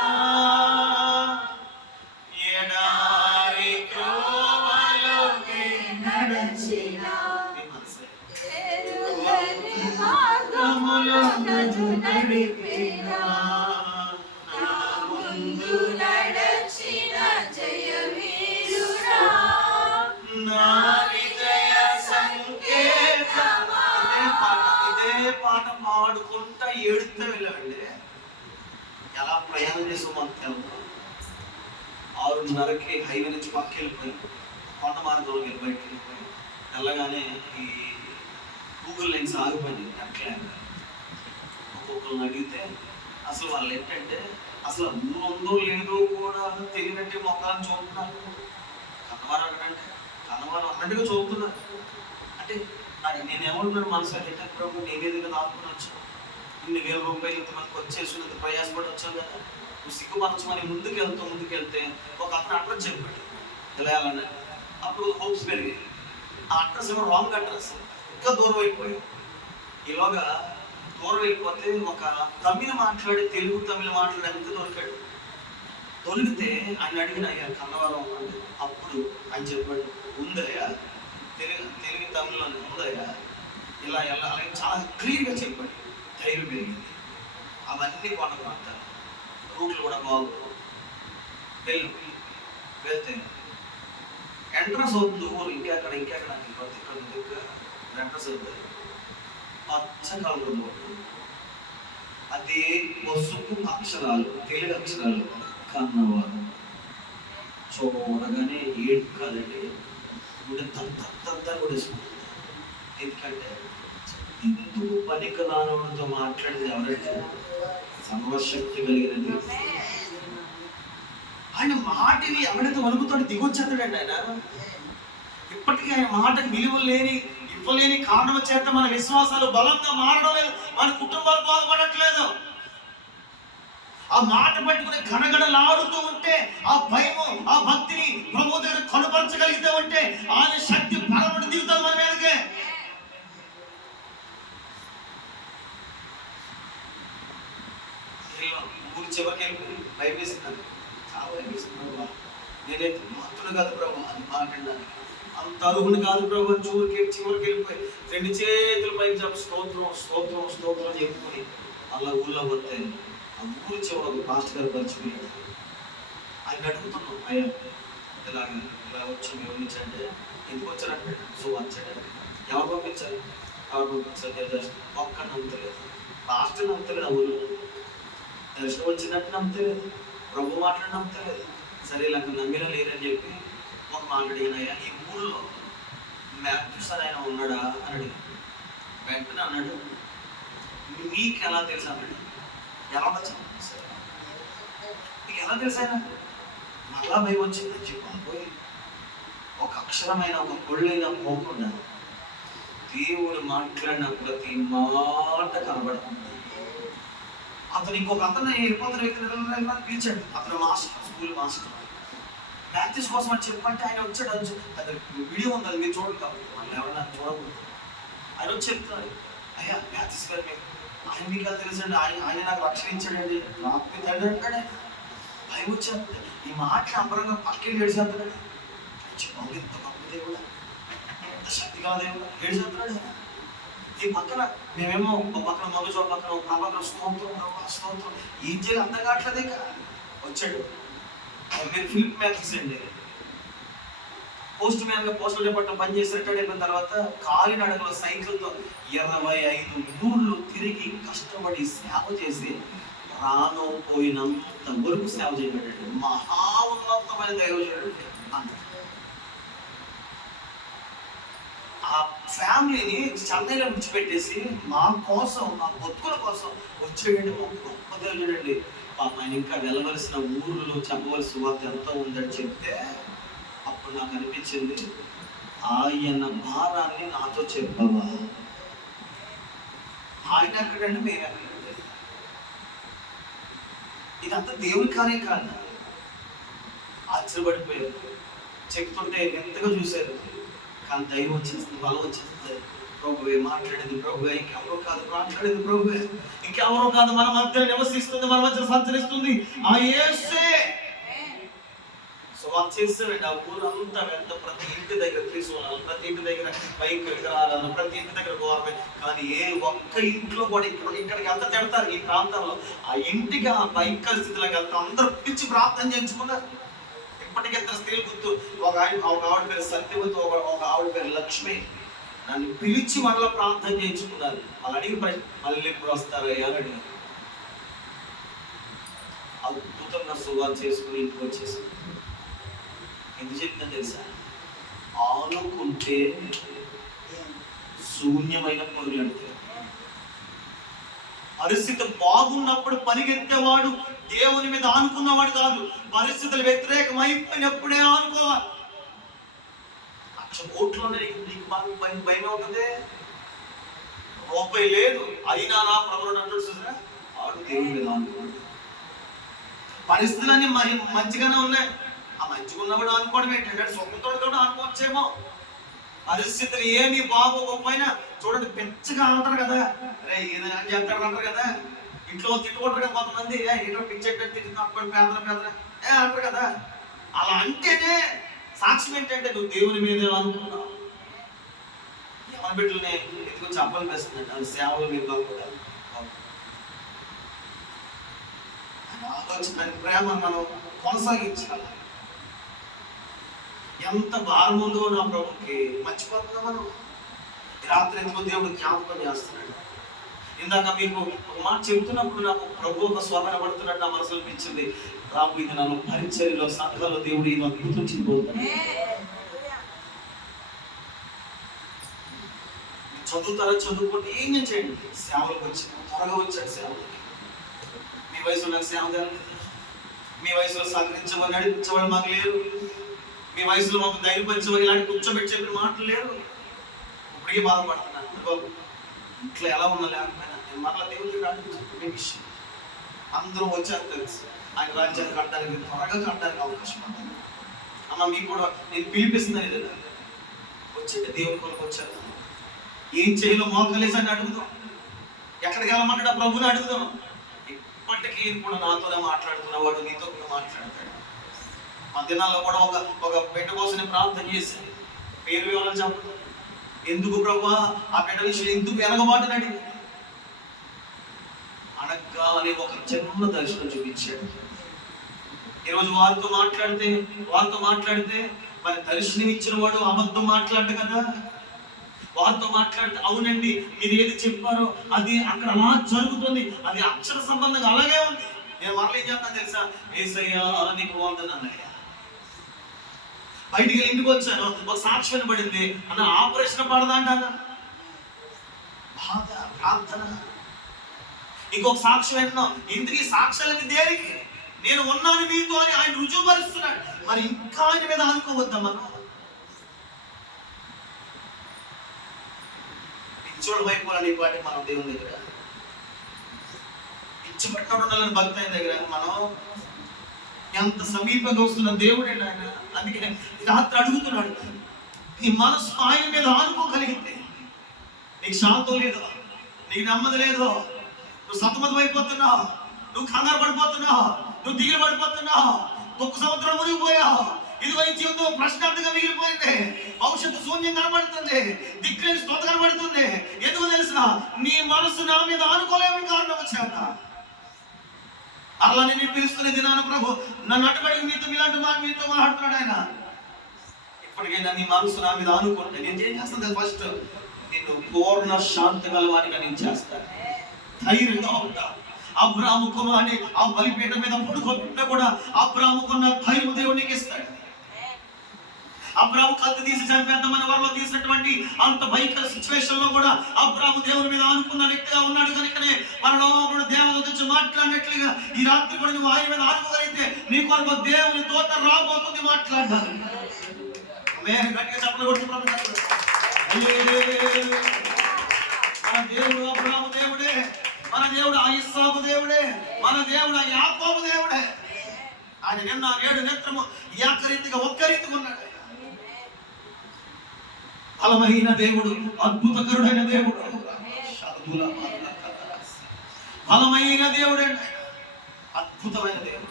ఎడారి త్రోవలోకి నడచిన మార్గములో నన్ను నడిపిన నా ముందు నడచిన జయవీరుడా నా విజయ సంకేతమా. ఇదే పాట పాడుకుంటా ఏడుతూ వెళ్ళండి. ఎలా ప్రయాణం చేసాం మాకు తెలుసు. 6:30కి హైవే నుంచి పక్కకి వెళ్ళిపోయి కొండ మార్గంలో బయటకు వెళ్ళిపోయి వెళ్ళగానే ఈ గూగుల్ లెన్స్ ఆగిపోయింది. అట్లా ఒక్కొక్కరిని అడిగితే అసలు వాళ్ళు ఏంటంటే అసలు ఉందో లేదో కూడా తెలియనట్టే మొక్కలను చూపుతున్నారు. కన్నవారు అంటే కన్నవారు అన్నట్టుగా చూపుతున్నారు. అంటే నేనేమంటున్నాను మనసులో ఏంటంటే ప్రభు నేనేది కదా ఆపుకుని వచ్చాను, ఇన్ని వేల రూపాయలు ఇంతమందికి వచ్చేసినంత ప్రయాసపడి వచ్చాను కదా, నువ్వు సిగ్గుపరచమని ముందుకెళ్తే ఒక అతను అడ్రస్ చెప్పాడు ఇలా వెళ్ళాలని. అప్పుడు హోప్స్ పెరిగాయి. ఆ అడ్రస్ ఏమో రాంగ్ అడ్రస్, ఇంకా దూరం అయిపోయాయి. ఈలోగా దూరం వెళ్ళిపోతే ఒక తమిళ మాట్లాడే ఎంత దొరికాడు. దొరికితే ఆయన అడిగిన అయ్యా కన్నవరం అంటే అప్పుడు ఆయన చెప్పాడు ఉందయ్యా, తెలుగు తమిళలో ఉందయ్యా ఇలా అలాగే చాలా క్లియర్గా చెప్పాడు. ధైర్యం పెరిగింది. అవన్నీ కొండ ప్రాంతాలు, రూట్లు కూడా బాగుంది. వెళ్తే ఎంట్రన్స్ అవుతుంది ఊరు, ఇంకెక్కడ ఎంట్రన్స్ అవుతుంది. పచ్చ కలర్ బోర్డు, అది పసుపు అక్షరాలు, తెలుగు అక్షరాలు కన్నవారు. చూడగానే ఏడు కాదండి, గుడి తత్త కూడా వేసుకుంటుంది. ఎందుకంటే ఎందుకు పనికిరానుడితో మాట్లాడేది ఎవరంటే సర్వశక్తి కలిగినది. ఆయన మాటని ఎవరైతే వణుకుతాడో దిగొచ్చేస్తాడండి ఆయన. ఇప్పటికీ ఆయన మాటకు విలువ ఇవ్వలేని కారణం చేత మన విశ్వాసాలు బలంగా మారడం లేదు, మన కుటుంబాలు బాగుపడట్లేదు. ఆ మాట పట్టుకుని గడగడలాడుతూ ఉంటే, ఆ భయము ఆ భక్తిని ప్రభు దగ్గర కనుపరచగలిగితే ఉంటే ఆయన శక్తి పరమటి దిగుతుంది మన మీదకే. ఊరి చివరికి వెళ్ళి భయం వేసింది, చాలా భయం వేసింది. నేనైతే మాత్రం కాదు ప్రభు అని మాట్లాడడానికి, అంత అరుగుని కాదు ప్రభు చివరికి వెళ్ళిపోయి 2 చేతుల పైకి చెప్పి స్తోత్రం స్తోత్రం స్తోత్రం చెప్పుకొని అలా ఊళ్ళో పోతే ఆ ఊరి చివరి ఒక పాస్టర్ గారు పరిచిపోయాడు. ఆయన అడుగుతున్నాం, అయ్యా ఇలా వచ్చి మీరు పంపించంటే ఎందుకు వచ్చారంటే వచ్చాడు. ఎవరు పంపించారు ఒక్కడిని నమ్ముతలేదు, పాస్టర్ నమ్ముతలేదు, ఆ ఊళ్ళో దర్శనం వచ్చినట్టు నమ్ముతలేదు, ప్రభు మాట్లాడి నమ్ముతలేదు. సరే ఇలా నమ్మిన లేదని చెప్పి ఒక మాట అడిగినాయా, ఈ ఊళ్ళో మ్యాథ్యూస్ ఆయన ఉన్నాడా అని అడిగాను. వెంటనే అన్నాడు, మీకు ఎలా తెలుసు అన్నాడు. ఎలా వచ్చా మీకు ఎలా తెలుసా? మళ్ళా భయం వచ్చిందని చెప్పి ఒక అక్షరమైన ఒక పొళ్ళైనా పోకుండా దేవుడు మాట్లాడిన ప్రతి మాట కనబడుతుంది. అతను ఇంకొక అతను వెళ్ళిపోతున్న వ్యక్తిని పిలిచాడు. అతను మాస్టర్, స్కూల్ మాస్టర్. ప్రాక్టీస్ కోసం అని చెప్పంటే ఆయన వచ్చాడు. అది వీడియో ఉంది, అది మీరు చూడండి కాబట్టి మళ్ళీ ఎవరైనా చూడకూడదు. ఆయన వచ్చి చెప్తాడు, అయ్యా ప్రాక్టీస్ గారు ఆయన మీకు అది తెలుసండి, ఆయన నాకు రక్షణించాడండి, నాకు మీ తండ్రి అంటాడు. భయం వచ్చేస్తుంది. ఈ మాటలు అంబరంగా పక్కకి ఏడిచేస్తున్నాడు. చెప్పండి ఎంత గొప్ప దేవుడు, ఎంత శక్తిగా దేవుడు ఏడిచేస్తున్నాడు. ఈ పక్కన మేమేమో ఒక పక్కన మనుషు, ఒక పక్కన స్తోత్రం ఏం చేయాలి అర్థం కావట్లేదు. ఇక వచ్చాడు. మీరు ఫిలిప్ మ్యాథ్యూస్ అండి, పోస్ట్ మ్యాన్గా పోస్టల్ డిపార్ట్మెంట్ పనిచేసి రిటైర్డ్ అయిపోయిన తర్వాత కాలినడకలో సైకిల్తో 25 ఊళ్ళు తిరిగి కష్టపడి సేవ చేసి రాను పోయినంత వరకు సేవ చేయబడ్డాడు. మహా ఉన్నతమైన దైవజనుడు అన్నాడు. ఆ ఫ్యామిలీని చెన్నైలో విడిచిపెట్టేసి మా కోసం, మా బతుకుల కోసం వచ్చేయండి మా గొప్ప దైవజనుడండి. ఆయన ఇంకా వెళ్ళవలసిన ఊర్లో చెప్పవలసిన వార్త ఎంతో ఉందని చెప్తే అప్పుడు నాకు అనిపించింది, ఆయన భారాన్ని నాతో చెప్పవా? ఆయన ఎక్కడండి, మేము ఎక్కడండి? ఇదంతా దేవుని కార్యం కాదు. ఆశ్చర్యపడిపోయారు. చెప్తుంటే ఎంతగా చూశారు. కానీ ధైర్యం వచ్చేస్తుంది, బలం వచ్చేస్తుంది. ప్రభువే మాట్లాడేది ప్రభువే, ఇంకెవరో కాదు మాట్లాడేది ప్రభువే, ఇంకెవరో కాదు మన మధ్య నివసిస్తుంది, మన మధ్య సంచరిస్తుంది ఆ యేసే. సో అది చేస్తాడండి. ఆ ఊరంతా వెంట ప్రతి ఇంటి దగ్గర త్రిశూలాలు, ప్రతి ఇంటి దగ్గర బైక్ విగ్రహాలను, ప్రతి ఇంటి దగ్గర గవర్నమెంట్. కానీ ఏ ఒక్క ఇంట్లో కూడా ఇక్కడికి ఎంత తిడతారు ఈ ప్రాంతంలో, ఆ ఇంటికి ఆ భయంకర స్థితిలోకి వెళ్తారు. అందరూ పిలిచి ప్రార్థన చేయించుకున్నారు. ఇప్పటికీ ఇద్దరు స్త్రీలు గుర్తు, ఒక ఆవిడ పేరు సత్యవతి, ఒక ఆవిడ పేరు లక్ష్మి. నన్ను పిలిచి మళ్ళీ ప్రార్థన చేయించుకున్నారు. వాళ్ళు అడిగి మళ్ళీ ఎప్పుడు వస్తారయ్యా అని అడిగారు. అద్భుతంగా సువార్త చేసుకుని ఇంటికి వచ్చేసారు. ఎందుకు చెప్తుందో తెలుసా? ఆనుకుంటే శూన్యమైన పొరులు అంటారు. పరిస్థితి బాగున్నప్పుడు పరిగెత్తేవాడు దేవుని మీద ఆనుకున్నవాడు కాదు. పరిస్థితులు వ్యతిరేకమైపోయినప్పుడే ఆనుకోవాలి. 1,00,000 కోట్లోనే నీకు భయం ఉంటుంది. రూపాయి లేదు అయినా నా ప్రభువుడు అంటాడు చూసారా, వాడు దేవుని మీద ఆనుకోడు. పరిస్థితులన్నీ మంచిగానే ఉన్నాయి. ఆ మంచిగా ఉన్నవాడు అనుకోవడం ఏంటంటే సొంతతోడు కూడా అనుకోవచ్చేమో. పరిస్థితులు ఏమి బాగోకపోయినా చూడండి పెచ్చగా అంటారు కదా, అరే ఈయన అని చేస్తాడు అంటారు కదా. ఇంట్లో తిట్టుకుంటారు కదా కొంతమంది, ఇంట్లో పిచ్చెట్టు తిట్టుకున్నప్పుడు పేదర అంటారు కదా. అలా అంటేనే సాక్ష్యం ఏంటంటే నువ్వు దేవుని మీద అనుకున్నావు. ఎవరి బిడ్డలని ఎందుకు చెప్పాలనిపిస్తుంది, అది సేవలు మీరు కాకుండా ఆలోచన ప్రేమ మనం కొనసాగించాలి. ఎంత భారం ఉందో నా ప్రభుకి మర్చిపోతున్నాం మనం. రాత్రి ఎందుకో దేవుడు జ్ఞాపకం చేస్తున్నాడు. ఇందాక మీకు ఒక మాట చెబుతున్నప్పుడు నాకు ప్రభు ఒక స్వరణ పడుతున్నట్టు నా మనసు అనిపించింది. రాబు ఇది నన్ను పరిచర్యలో సంఘాల్లో దేవుడు ఈ అద్భుతం చేయబోతున్నాడు. చదువుతారా చదువుకుంటే ఏం చేయండి, సేవలకు వచ్చి త్వరగా వచ్చాడు సేవలకి. మీ వయసులో నాకు సేవ లేదు, మీ వయసులో సహకరించమని నడిపించేవాళ్ళు మాకు లేరు, మీ వయసులో మాకు ధైర్యపరిచేవాళ్ళు ఇలాంటి కూర్చోబెట్టి చెప్పిన మాటలు లేరు. ఇప్పటికీ బాధపడుతున్నాను బాబు. ఇంట్లో ఎలా ఉన్నా లేకపోయినా నేను మరలా దేవుడికి అడుగుతున్న విషయం అందరూ వచ్చారు తెలుసు. ఆయన రాజ్యాన్ని కట్టడానికి త్వరగా కట్టడానికి అవకాశం ఉంటుంది. అమ్మ మీకు కూడా నేను పిలిపిస్తున్నాను ఏదైనా వచ్చేది దేవుని కొరకు వచ్చాను. ఏం చేయాలో మోకలేసని అడుగుదాం, ఎక్కడికి వెళ్ళమంటాడు ఆ ప్రభుని అడుగుదాం. ఇప్పటికీ కూడా నాతోనే మాట్లాడుతున్నవాడు నీతో కూడా మాట్లాడతాడు. మా దినాల్లో కూడా ఒక బిడ్డ కోసం నేను ప్రార్థన చేశాను. పేరు వివరాలు చెప్పడం ఎందుకు ప్రభువా, ఆ బిడ్డ విషయం ఎందుకు ఎనగబాటుని అడిగి అడగ్గా అనే ఒక చిన్న దర్శనం చూపించాడు. ఈరోజు వారితో మాట్లాడితే మరి దర్శనం ఇచ్చిన వాడు అబద్ధం మాట్లాడు కదా. వారితో మాట్లాడితే అవునండి మీరు ఏది చెప్పారో అది అక్కడ అలా జరుగుతుంది, అది అక్షర సంబంధంగా అలాగే ఉంది. నేను మరలా ఏం చెప్తాను తెలుసా, యేసయ్యా నీకు వందనాలయ్యా. బయటికి ఇంటికి వచ్చాను, ఒక సాక్ష్యం పడింది అన్న, ఆపరేషన్ పడదా అంటానా, బాధ ప్రార్థన. ఇంకొక సాక్ష్యం ఎన్నో. ఇంటికి సాక్ష్యాలన్నీ దేనికి, నేను ఉన్నాను మీతో అని ఆయన రుజువుపరుస్తున్నాడు. మరి ఇంకా ఆయన మీద అనుకోవద్దా మనం? పిచ్చోడు వైపోవాలని పాటి మనం దేవుని దగ్గర పిచ్చి పట్టినప్పుడు ఉండాలని భక్తి ఆయన దగ్గర మనం ఎంత సమీపంగా వస్తున్న దేవుడు అండి ఆయన. అందుకే రాత్రి అడుగుతున్నాడు, నీ మనసు ఆయన మీద ఆనుకోగలిగితే నీకు శాంతం లేదు, నీకు నెమ్మది లేదు, నువ్వు సతమతం అయిపోతున్నావు, నువ్వు కంగారు పడిపోతున్నావు, నువ్వు దిగులు పడిపోతున్నావు, ఒక్క సంవత్సరం మునిగిపోయావు, ఇదిగో ఈ జీవితం ప్రశ్నార్థంగా మిగిలిపోయింది, భవిష్యత్తు శూన్యం కనబడుతుంది, దిక్కులేని స్తోత కనబడుతుంది. ఎందుకు తెలిసిన నీ మనసు నా మీద ఆనుకోలేమని కారణం వచ్చాక అలా నేను పిలుస్తున్న దినాన ప్రభు నన్ను అటుబడికి మీతో ఇలాంటి మాట మీతో మాట్లాడుతున్నాడు ఆయన. ఇప్పటికైనా నీ మనసు నా మీద ఆనుకుంటే నేను ఏం చేస్తాను, ఫస్ట్ నిన్ను పూర్ణ శాంతి గలవానిగా నేను చేస్తాను. ధైర్యంగా ఉంటా. అబ్రాహాము కుమారుని ఆ బలిపీఠం మీద పడుకోకుండా కూడా అబ్రాహాముకున్న ధైర్యం దేవుడు నీకు ఇస్తాడు. అబ్రాహాము కత్తి తీసి చంపేద్దామని వరలో తీసినటువంటి అంత భయంకర సిచ్యువేషన్ లో కూడా అబ్రాహాము దేవుని మీద ఆనుకున్న వ్యక్తిగా ఉన్నాడు. కనుకనే మనలో కూడా దేవుని వచ్చి మాట్లాడినట్లుగా ఈ రాత్రి కూడా నువ్వు ఆయన మీద ఆనుకోగలిగితే నీ కొరకు దేవుని తోట రాబోతుంది మాట్లాడాలి. గట్టిగా చెప్పలు కొడుతున్నాను. మన దేవుడు అబ్రాహాము దేవుడే, మన దేవుడు ఆ ఇస్సాకు దేవుడే, మన దేవుడు ఆ యాకోబు దేవుడే. ఆయన నిన్న నేడు నేత్రము ఏకరీతిగా ఒక్క రీతిగా ఉన్నాడు. బలమైన దేవుడు, అద్భుతకరుడైన దేవుడు, బలమైన దేవుడు, అద్భుతమైన దేవుడు.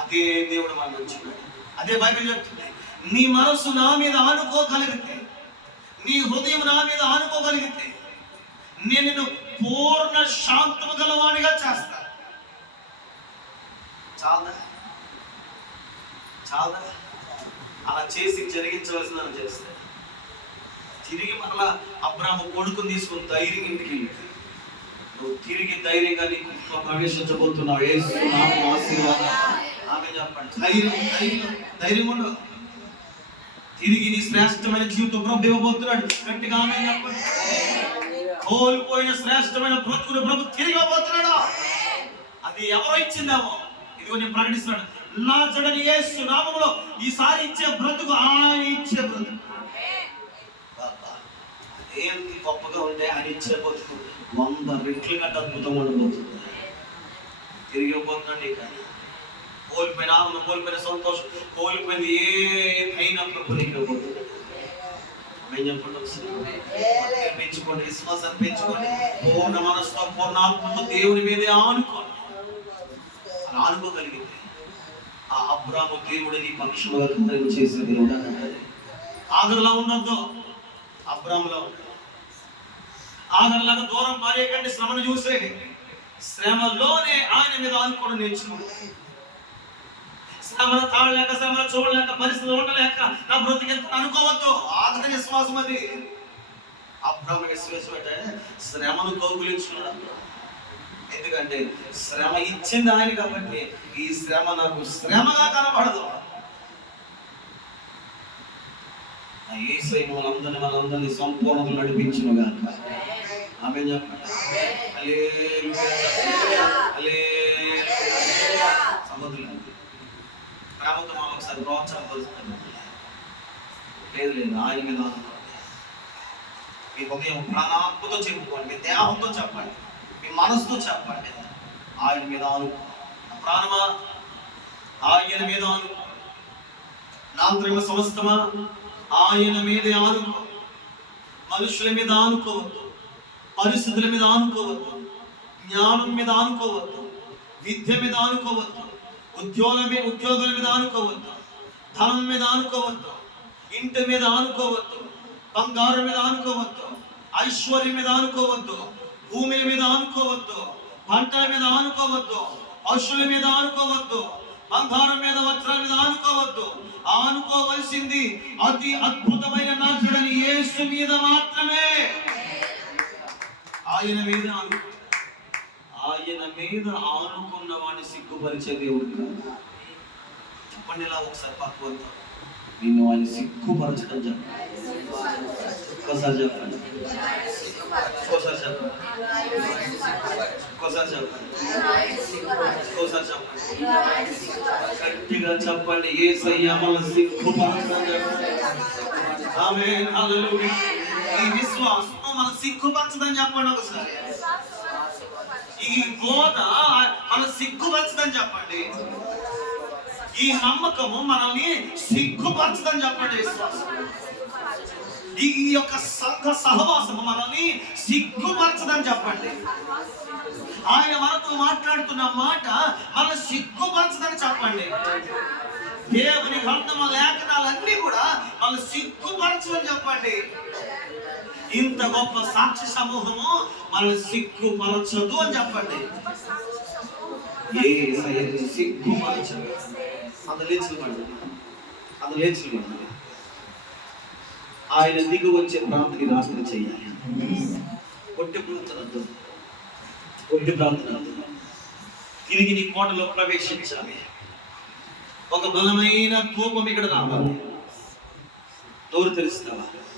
అదే దేవుడు మన నుంచి. అదే బైబిల్ చెప్తుంది, నీ మనసు నా మీద ఆనుకోగలిగితే, నీ హృదయం నా మీద ఆనుకోగలిగితే నేను నిన్ను పూర్ణ శాంతము గలవాడిగా చేస్తా. చాలా అలా చేసి జరిగించవలసిన చేస్తా. తిరిగి మరలా అబ్రాహాము కొడుకుని తీసుకుని ధైర్యంగా ఇంటికి వెళ్ళాడు. నువ్వు తిరిగి ధైర్యంగా నీకు ప్రవేశించబోతున్నావు. యేసు నామమున ఆశీర్వాదం. ఆమె చెప్పండి, ధైర్యం ఉండవు. తిరిగి నీ శ్రేష్టమైన జీవితం ప్రభు ఇవ్వబోతున్నాడు. గట్టిగా ఆమె చెప్పండి. కోల్పోయిన శ్రేష్టమైన బ్రతుకుని ప్రభు తిరిగి ఇవ్వబోతున్నాడు. అది ఎవరో ఇచ్చిందేమో, ఇదిగో నేను ప్రకటిస్తున్నాను, నా చెడని యేసు నామములో ఈసారి ఇచ్చే బ్రతుకు ఆయన ఇచ్చే బ్రతుకు. ఏంటి గొప్పగా ఉంటే ఆయన ఇచ్చే బ్రతుకు 100 రెట్లు కంటే అద్భుతంగా ఉండబోతుంది. తిరిగి ఇవ్వబోతున్నాడు. నీకు కోల్పోయిన ఆనందం, కోల్పోయిన సంతోషం, కోల్పోయిన ఏదైనా ప్రభు నీకు ఇవ్వబోతుంది. పెంచుకోండి, విశ్వాసాన్ని పెంచుకోండి, పూర్ణ మనసుతో పూర్ణ ఆత్మతో దేవుని మీదే ఆనుకోండి. అలా ఆనుకోగలిగితే ఆ అబ్రాము దేవుడు నీ పక్షముగా కార్యం చేసే దేవుడు. ఆగర్లా ఉండొద్దు, అబ్రాములో ఆగర్లాగా దూరం పారేయకండి. శ్రమను చూసే శ్రమలోనే ఆయన మీద ఆనుకోవడం నేర్చుకోండి. శ్రమను తాళలేక, శ్రమను చూడలేక, పరిస్థితులు ఉండలేక నా బ్రతికెళ్తా అనుకోవద్దు. ఆగని విశ్వాసం అది. అబ్రాము విశ్వాసం అంటే శ్రమను కౌగులించుకున్నాడు. ఎందుకంటే శ్రమ ఇచ్చింది ఆయన కాబట్టి ఈ శ్రమ నాకు శ్రమగా కనపడదు. యేసయ్య మనందరినీ సంపూర్ణత నడిపించును గాక. ఆమె చెప్పండి. సముద్రం ప్రేమతో మనం ఒకసారి ప్రోత్సాహపరుస్తాను. లేదు లేదు, ఆయన మీద మీ హృదయం ప్రాణాత్మతో చెప్పుకోండి, మీ దేహంతో చెప్పండి, మీ మనసుతో చెప్పండి. ఆయన మీద ఆనుకో, ప్రాణమా ఆయన మీద ఆనుకో, నాంత్రిక సమస్తమా ఆయన మీదే ఆనుకో. మనుషుల మీద ఆనుకోవద్దు, పరిస్థితుల మీద ఆనుకోవద్దు, జ్ఞానం మీద ఆనుకోవద్దు, విద్య మీద ఆనుకోవద్దు, ఉద్యోగుల మీద ఆనుకోవద్దు, ధనం మీద ఆనుకోవద్దు, ఇంటి మీద ఆనుకోవద్దు, బంగారం మీద ఆనుకోవద్దు, ఐశ్వర్యం మీద ఆనుకోవద్దు, భూమి మీద ఆనుకోవద్దు, పంటల మీద ఆనుకోవద్దు, పశువుల మీద ఆనుకోవద్దు, బంగారం మీద, వస్త్రాల మీద ఆనుకోవద్దు. ఆనుకోవలసింది అతి అద్భుతమైన నాజరుడైన యేసు మీద మాత్రమే. ఆయన మీద ఆనుకున్న వాడిని సిగ్గుపరిచే దేవుడు కాదు. చెప్పండి ఇలా ఒకసారి పక్కవద్దాం. నిన్ను ఆయన సిగ్గుపరచడం చెప్పండి. ఒక్కసారి చెప్పండి, ఒక్కోసారి చెప్పండి, ఒక్కోసారి చెప్పండి, ఒక్కోసారి చెప్పండి, గట్టిగా చెప్పండి. యేసయ్య మనల్ని సిగ్గుపరచడం చెప్పండి. ఆమేన్, హల్లెలూయా. ఈ విశ్వాసం మన సిగ్గుపరచదని చెప్పండి. ఒకసారి ఈ బోధ మన సిగ్గుపరచదని చెప్పండి. ఈ నమ్మకము మనల్ని సిగ్గుపరచదని చెప్పండి. ఈ యొక్క సంఘ సహవాసము మనల్ని సిగ్గుపరచదని చెప్పండి. ఆయన మనతో మాట్లాడుతున్న మాట మనల్ని సిగ్గుపరచదని చెప్పండి. దేవుని గ్రంథం లేఖనాలన్నీ కూడా మనల్ని సిగ్గుపరచదని చెప్పండి. ఇంత గొప్ప సాక్షి సమూహము మనల్ని సిగ్గుపరచదు అని చెప్పండి. సిగ్గుపరచదు. అందులేచి ఆయన దిగు వచ్చే ప్రాంతకి రాత్రి చేయాలి. ఒట్టి ప్రార్థనతో, ఒట్టి ప్రార్థనతో తిరిగి నీ కోటలో ప్రవేశించాలి. ఒక బలమైన కోపం ఇక్కడ రావాలి. నోరు తెరుస్తావా?